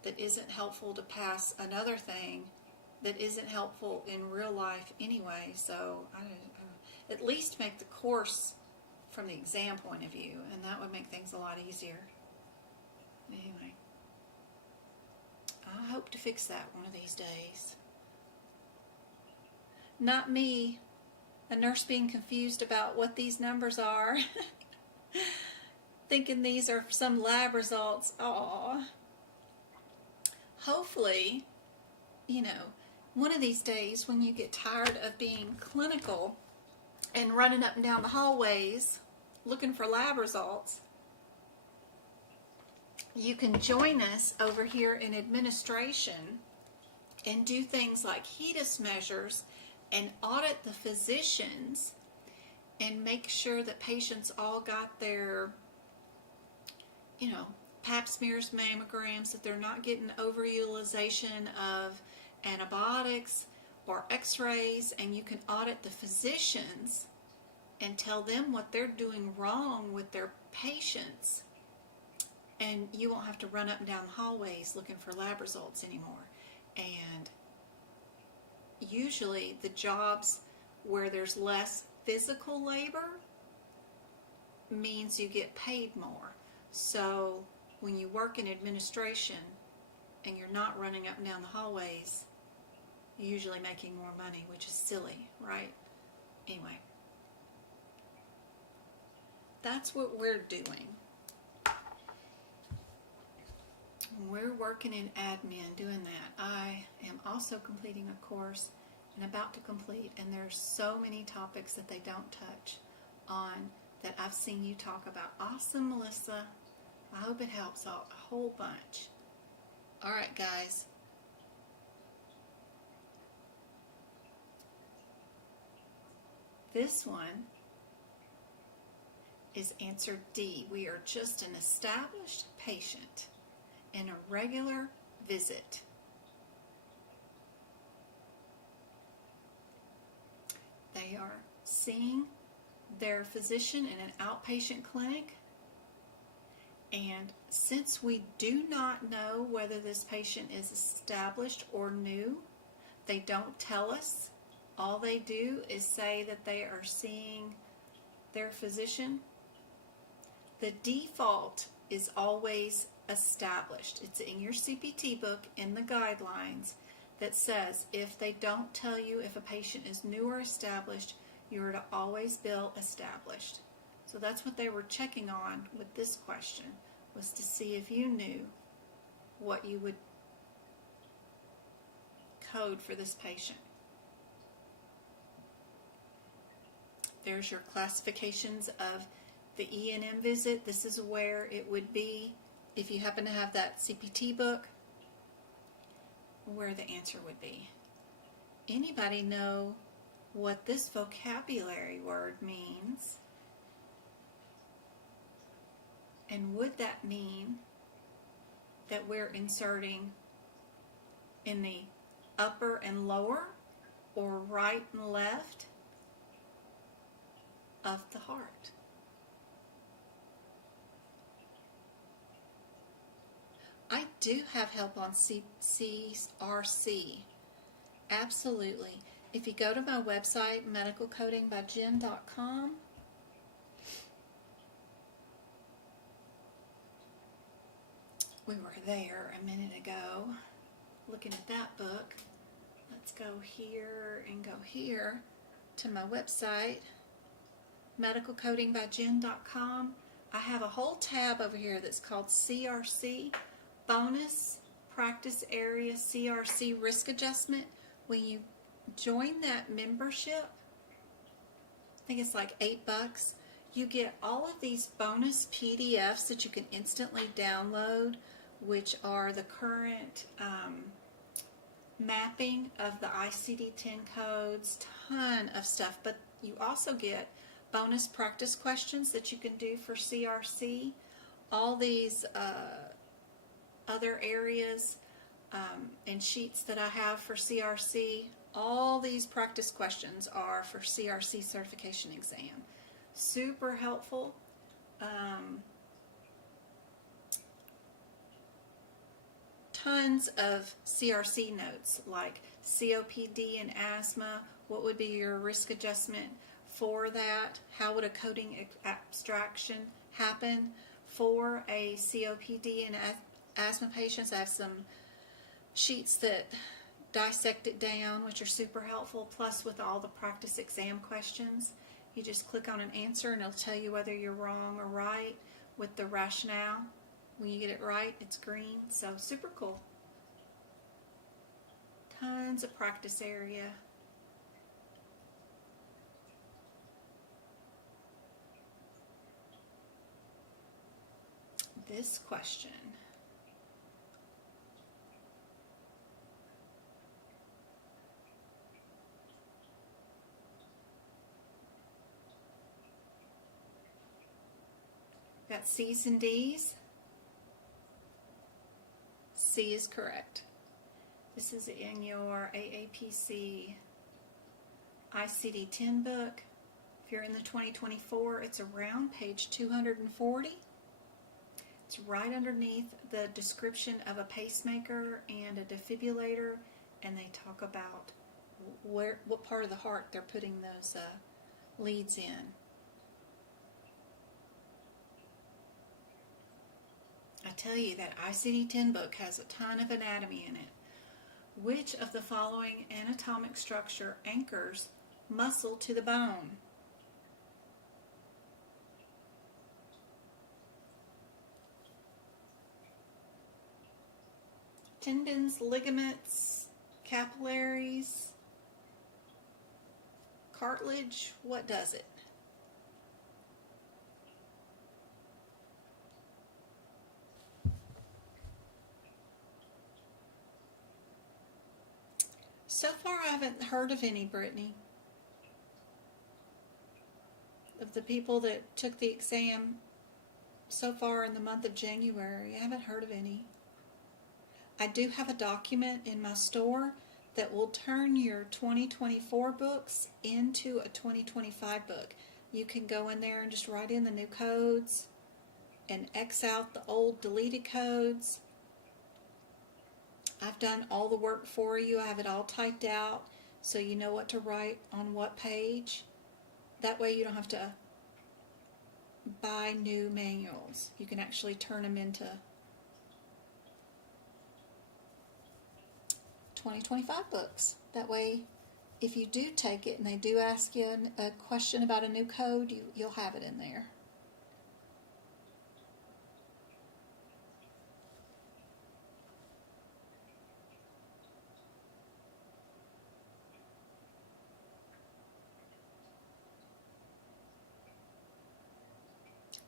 that isn't helpful to pass another thing that isn't helpful in real life anyway? So I at least make the course from the exam point of view, and that would make things a lot easier. Anyway, I hope to fix that one of these days. Not me, a nurse, being confused about what these numbers are. Thinking these are some lab results. Aww. Hopefully, you know, one of these days when you get tired of being clinical and running up and down the hallways looking for lab results, you can join us over here in administration and do things like HEDIS measures and audit the physicians and make sure that patients all got their, you know, pap smears, mammograms, that they're not getting overutilization of antibiotics or x-rays, and you can audit the physicians and tell them what they're doing wrong with their patients. And you won't have to run up and down the hallways looking for lab results anymore. And usually the jobs where there's less physical labor means you get paid more. So when you work in administration and you're not running up and down the hallways, you're usually making more money, which is silly, right? Anyway, that's what we're doing. We're working in admin doing that. I am also completing a course and about to complete, and there's so many topics that they don't touch on that I've seen you talk about. Awesome, Melissa. I hope it helps out a whole bunch. All right, guys. This one is answer D. We are just an established patient in a regular visit. They are seeing their physician in an outpatient clinic, and since we do not know whether this patient is established or new, they don't tell us. All they do is say that they are seeing their physician. The default is always established. It's in your CPT book in the guidelines that says if they don't tell you if a patient is new or established, you are to always bill established. So that's what they were checking on with this question, was to see if you knew what you would code for this patient. There's your classifications of the E&M visit. This is where it would be, if you happen to have that CPT book, where the answer would be. Anybody know what this vocabulary word means? And would that mean that we're inserting in the upper and lower, or right and left of the heart? I do have help on CRC. Absolutely. If you go to my website, medicalcodingbyjen.com, We were there a minute ago looking at that book. Let's go here and go here to my website, medicalcodingbyjen.com. I have a whole tab over here that's called CRC, Bonus Practice Area CRC Risk Adjustment. When you join that membership, I think it's like $8, you get all of these bonus PDFs that you can instantly download, which are the current mapping of the ICD-10 codes, ton of stuff. But you also get bonus practice questions that you can do for CRC, all these other areas and sheets that I have for CRC. All these practice questions are for CRC certification exam. Super helpful. Tons of CRC notes like COPD and asthma. What would be your risk adjustment for that? How would a coding abstraction happen for a COPD and asthma patients? I have some sheets that dissect it down, which are super helpful, plus with all the practice exam questions. You just click on an answer and it'll tell you whether you're wrong or right with the rationale. When you get it right, it's green, so super cool. Tons of practice area. This question. Got C's and D's. C is correct. This is in your AAPC ICD-10 book. If you're in the 2024, it's around page 240. It's right underneath the description of a pacemaker and a defibrillator, and they talk about what part of the heart they're putting those leads in. I tell you, that ICD-10 book has a ton of anatomy in it. Which of the following anatomic structure anchors muscle to the bone? Tendons, ligaments, capillaries, cartilage, what does it? So far, I haven't heard of any, Brittany. Of the people that took the exam so far in the month of January, I haven't heard of any. I do have a document in my store that will turn your 2024 books into a 2025 book. You can go in there and just write in the new codes and X out the old deleted codes. I've done all the work for you. I have it all typed out so you know what to write on what page. That way you don't have to buy new manuals. You can actually turn them into 2025 books. That way, if you do take it and they do ask you a question about a new code, you'll have it in there.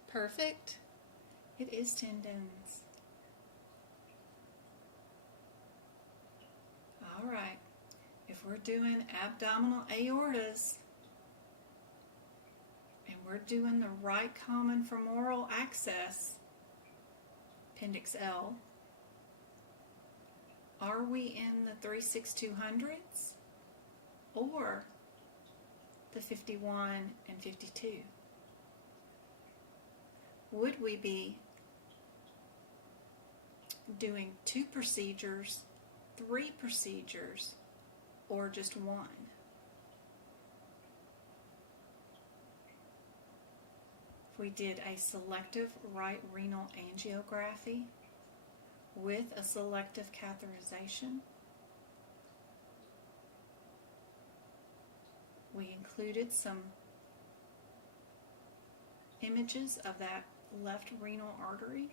Perfect. It is tendons. All right. If we're doing abdominal aortas and we're doing the right common femoral access, appendix L, are we in the 3/6/200s or the 51 and 52? Would we be doing 2 procedures, 3 procedures, or just 1? If we did a selective right renal angiography, with a selective catheterization. We included some images of that left renal artery.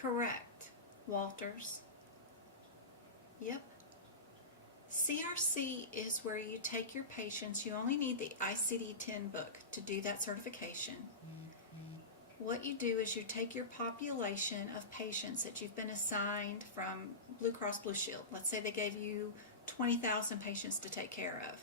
Correct, Walters. Yep. CRC is where you take your patients. You only need the ICD-10 book to do that certification. What you do is you take your population of patients that you've been assigned from Blue Cross Blue Shield. Let's say they gave you 20,000 patients to take care of.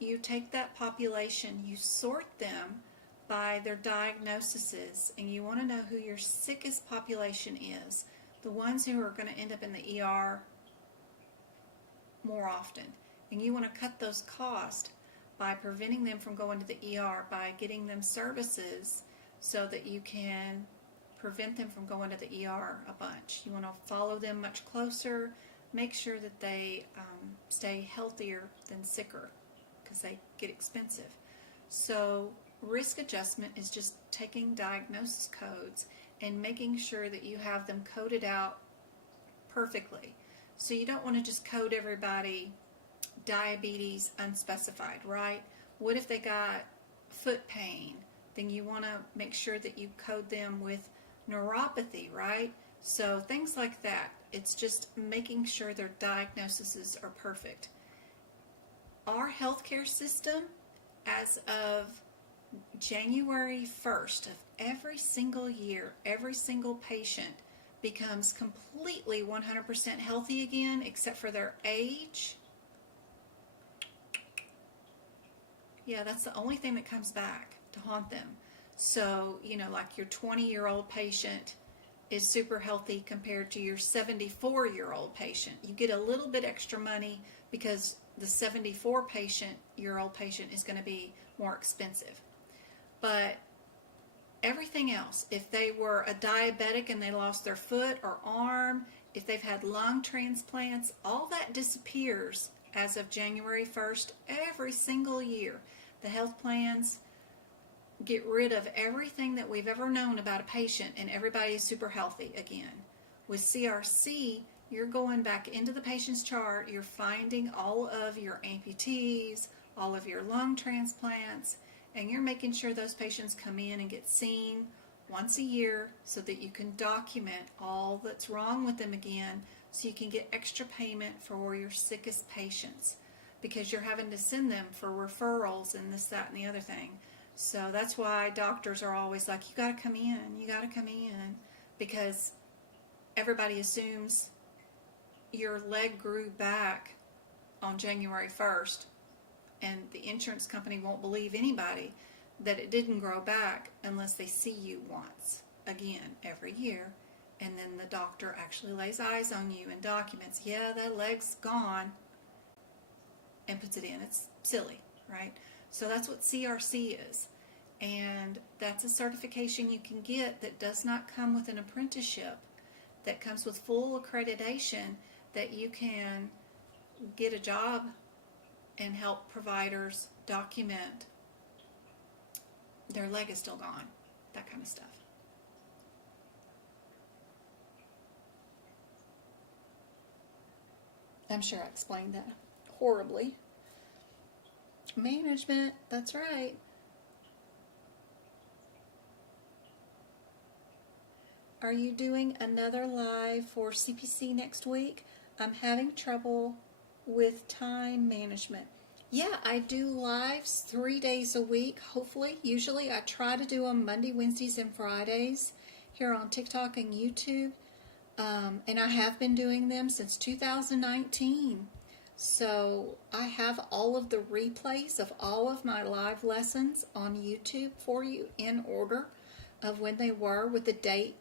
You take that population, you sort them by their diagnoses, and you want to know who your sickest population is, the ones who are going to end up in the ER more often. And you want to cut those costs by preventing them from going to the ER, by getting them services so that you can prevent them from going to the ER a bunch. You want to follow them much closer, make sure that they stay healthier than sicker, because they get expensive. So risk adjustment is just taking diagnosis codes and making sure that you have them coded out perfectly. So you don't want to just code everybody diabetes unspecified, right? What if they got foot pain? Then you want to make sure that you code them with neuropathy, right? So things like that. It's just making sure their diagnoses are perfect. Our healthcare system, as of January 1st of every single year, every single patient becomes completely 100% healthy again, except for their age. Yeah, that's the only thing that comes back to haunt them. So, you know, like your 20-year-old patient is super healthy compared to your 74-year-old patient. You get a little bit extra money because the 74-year-old patient is going to be more expensive. But everything else, if they were a diabetic and they lost their foot or arm, if they've had lung transplants, all that disappears as of January 1st every single year. The health plans get rid of everything that we've ever known about a patient, and everybody is super healthy again. With CRC, you're going back into the patient's chart, you're finding all of your amputees, all of your lung transplants, and you're making sure those patients come in and get seen once a year so that you can document all that's wrong with them again, so you can get extra payment for your sickest patients, because you're having to send them for referrals and this, that, and the other thing. So that's why doctors are always like, you got to come in, because everybody assumes your leg grew back on January 1st, and the insurance company won't believe anybody that it didn't grow back unless they see you once again every year, and then the doctor actually lays eyes on you and documents, yeah, that leg's gone, and puts it in. It's silly, right? So that's what CRC is, and that's a certification you can get that does not come with an apprenticeship, that comes with full accreditation, that you can get a job and help providers document their leg is still gone, that kind of stuff. I'm sure I explained that horribly. Management, that's right. Are you doing another live for CPC next week? I'm having trouble with time management. Yeah, I do lives 3 days a week, hopefully. Usually I try to do them Monday, Wednesdays, and Fridays here on TikTok and YouTube. And I have been doing them since 2019. So I have all of the replays of all of my live lessons on YouTube for you in order of when they were, with the date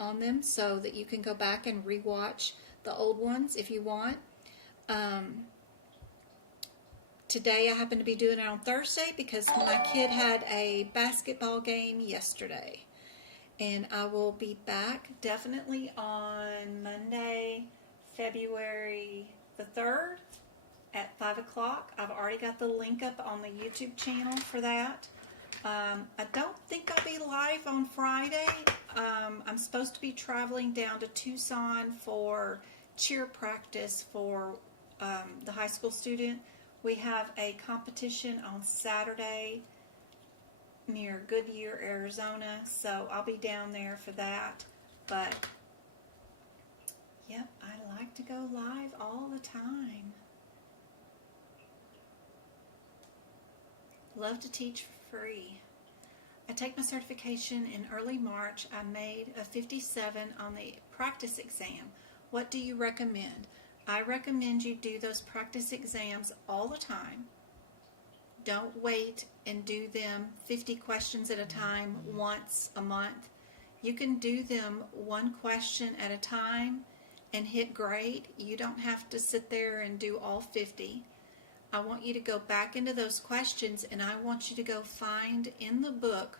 on them, so that you can go back and rewatch the old ones if you want. today I happen to be doing it on Thursday because my kid had a basketball game yesterday. And I will be back definitely on Monday, February the 3rd at 5 o'clock. I've already got the link up on the YouTube channel for that. I don't think I'll be live on Friday. I'm supposed to be traveling down to Tucson for cheer practice for the high school student. We have a competition on Saturday near Goodyear, Arizona, so I'll be down there for that. But yep, I like to go live all the time. Love to teach for free. I take my certification in early March. I made a 57 on the practice exam. What do you recommend? I recommend you do those practice exams all the time. Don't wait and do them 50 questions at a time once a month. You can do them one question at a time and hit grade. You don't have to sit there and do all 50. I want you to go back into those questions, and I want you to go find in the book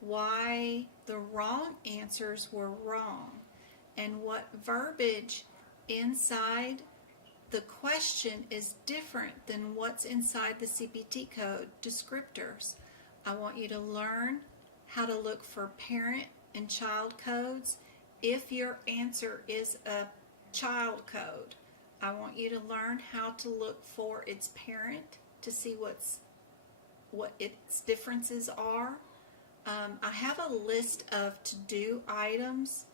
why the wrong answers were wrong and what verbiage inside the question is different than what's inside the CPT code descriptors. I want you to learn how to look for parent and child codes if your answer is a child code. I want you to learn how to look for its parent to see what its differences are. I have a list of to-do items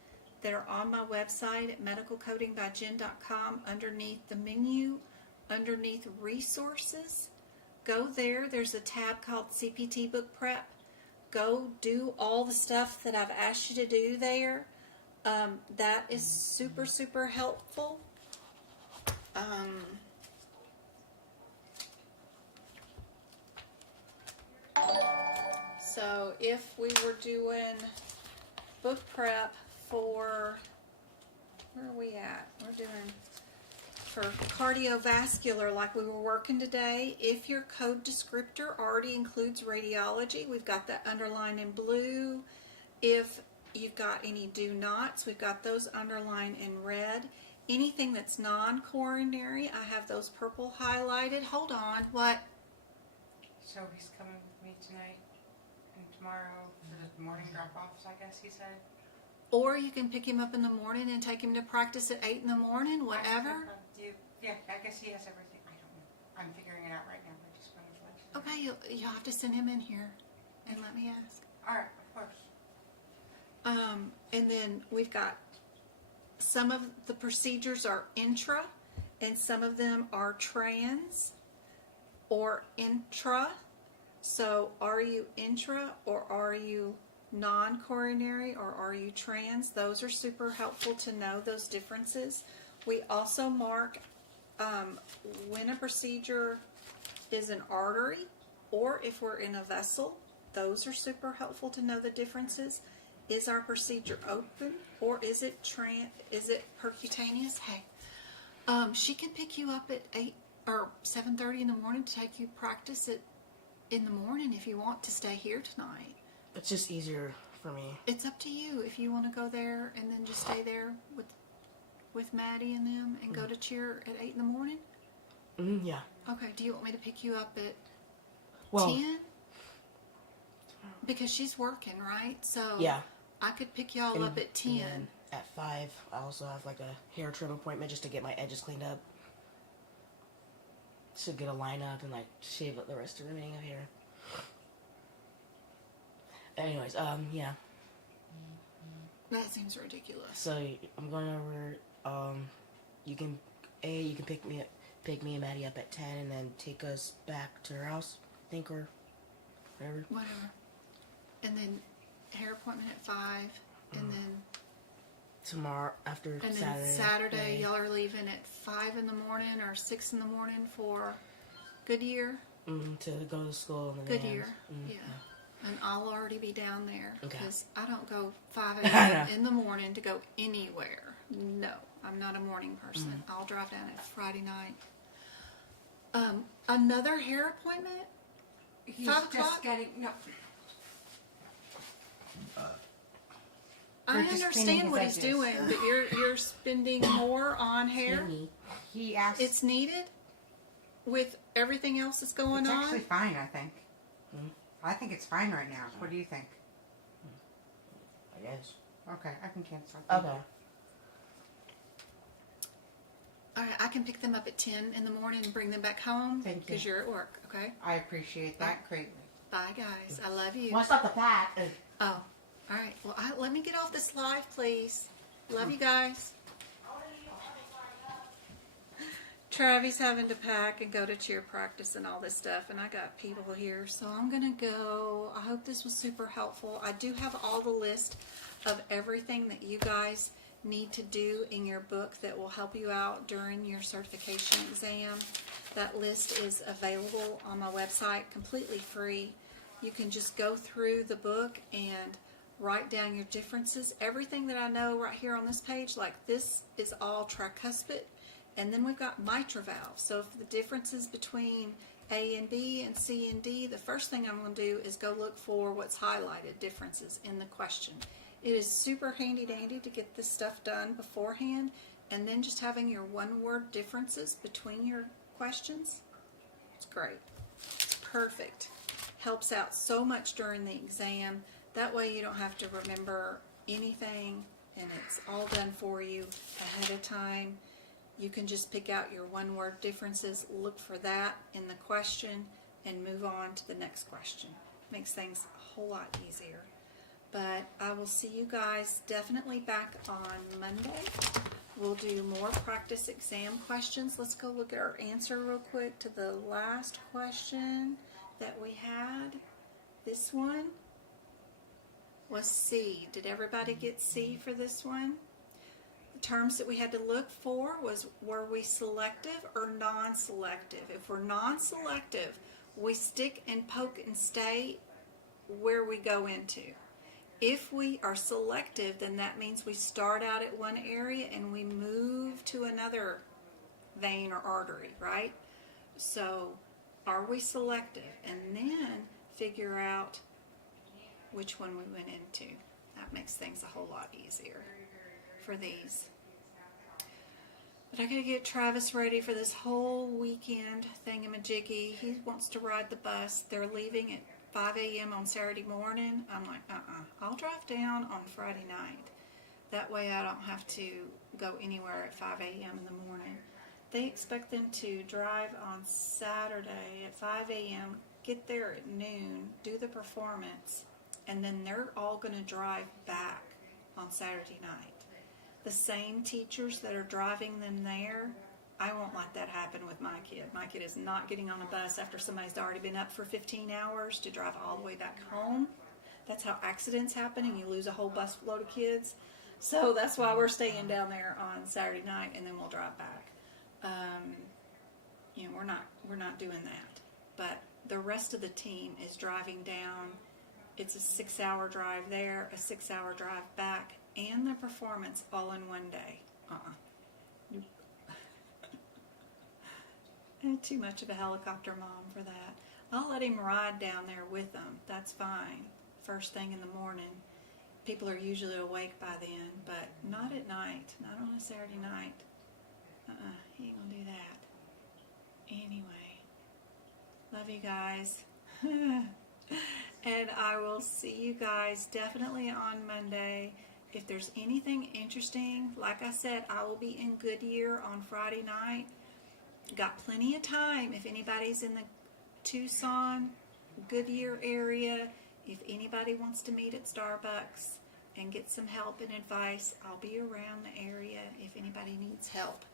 that are on my website at medicalcodingbyjen.com underneath the menu, underneath resources. Go there. There's a tab called CPT Book Prep. Go do all the stuff that I've asked you to do there. That is super, super helpful. So if we were doing book prep for, where are we at? We're doing for cardiovascular like we were working today. If your code descriptor already includes radiology, we've got that underlined in blue. If you've got any do nots, we've got those underlined in red. Anything that's non-coronary, I have those purple highlighted. Hold on, what? So he's coming with me tonight and tomorrow for the morning drop-offs, I guess he said. Or you can pick him up in the morning and take him to practice at 8 in the morning, whatever. Yeah, I guess he has everything. I don't know. I'm figuring it out right now. I just wanted to let you know. Okay, you'll have to send him in here and let me ask. All right, of course. And then we've got some of the procedures are intra and some of them are trans or intra. So are you intra or are you non-coronary or are you trans? Those are super helpful to know those differences. We also mark when a procedure is an artery or if we're in a vessel. Those are super helpful to know the differences. Is our procedure open or is it percutaneous? Hey, she can pick you up at 8 or 7:30 in the morning to take you practice it in the morning if you want to stay here tonight. It's just easier for me. It's up to you if you want to go there and then just stay there with Maddie and them and go to cheer at 8 in the morning. Yeah. Okay. Do you want me to pick you up at 10? Because she's working, right? So yeah. I could pick y'all up at 10. And at 5, I also have like a hair trim appointment just to get my edges cleaned up. To get a line up and like shave up the rest of the remaining of hair. Anyways, yeah. That seems ridiculous. So I'm going over. You can pick me and Maddie up at 10, and then take us back to her house, I think, or whatever. Whatever. And then hair appointment at 5, and then tomorrow after and Saturday. then Saturday, y'all are leaving at 5 in the morning or 6 in the morning for Goodyear. To go to school in the Goodyear, yeah. And I'll already be down there because I don't go 5 a.m. in the morning to go anywhere. No, I'm not a morning person. I'll drive down at Friday night. Another hair appointment? He's 5 just o'clock? getting, no, I They're just cleaning understand his what he's edges. doing, but you're spending more on hair. Skinny. he asked, It's needed with everything else that's going it's on. actually fine, I think. Hmm? I think it's fine right now. What do you think? I guess. Okay, I can cancel. Okay. All right, I can pick them up at 10 in the morning and bring them back home Thank you. because you're at work. Okay. I appreciate that greatly. Bye, guys. I love you. Well, stop the pack. Oh, all right. Well, let me get off this live, please. Love you guys. Travis having to pack and go to cheer practice and all this stuff, and I got people here, so I'm gonna go. I hope this was super helpful. I do have all the list of everything that you guys need to do in your book that will help you out during your certification exam. That list is available on my website, completely free. You can just go through the book and write down your differences. Everything that I know right here on this page, like this is all tricuspid, and then we've got mitral valve. So if the differences between A and B and C and D, the first thing I'm going to do is go look for what's highlighted, differences in the question. It is super handy dandy to get this stuff done beforehand, and then just having your one-word differences between your questions. It's great. It's perfect. Helps out so much during the exam. That way you don't have to remember anything, and it's all done for you ahead of time. You can just pick out your one-word differences, look for that in the question, and move on to the next question. Makes things a whole lot easier. But I will see you guys definitely back on Monday. We'll do more practice exam questions. Let's go look at our answer real quick to the last question that we had. This one was C. Did everybody get C for this one? The terms that we had to look for was, were we selective or non-selective? If we're non-selective, we stick and poke and stay where we go into. If we are selective, then that means we start out at one area and we move to another vein or artery, right? So, are we selective? And then figure out which one we went into. That makes things a whole lot easier for these. But I gotta get Travis ready for this whole weekend thingamajiggy. He wants to ride the bus. They're leaving at 5 a.m. on Saturday morning. I'm like, I'll drive down on Friday night. That way I don't have to go anywhere at 5 a.m. in the morning. They expect them to drive on Saturday at 5 a.m., get there at noon, do the performance, and then they're all going to drive back on Saturday night. The same teachers that are driving them there, I won't let that happen with my kid. My kid is not getting on a bus after somebody's already been up for 15 hours to drive all the way back home. That's how accidents happen, and you lose a whole bus load of kids. So that's why we're staying down there on Saturday night, and then we'll drive back. We're not doing that. But the rest of the team is driving down. It's a 6-hour drive there, a 6-hour drive back, and the performance all in one day. Too much of a helicopter mom for that. I'll let him ride down there with them. That's fine. First thing in the morning. People are usually awake by then, but not at night. Not on a Saturday night. He ain't gonna do that. Anyway, love you guys. And I will see you guys definitely on Monday. If there's anything interesting, like I said, I will be in Goodyear on Friday night. Got plenty of time if anybody's in the Tucson, Goodyear area. If anybody wants to meet at Starbucks and get some help and advice, I'll be around the area if anybody needs help.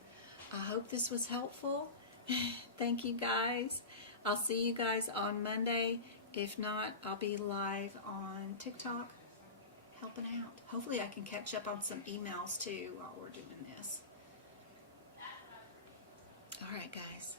I hope this was helpful. Thank you guys. I'll see you guys on Monday. If not, I'll be live on TikTok helping out. Hopefully I can catch up on some emails too while we're doing this. All right, guys.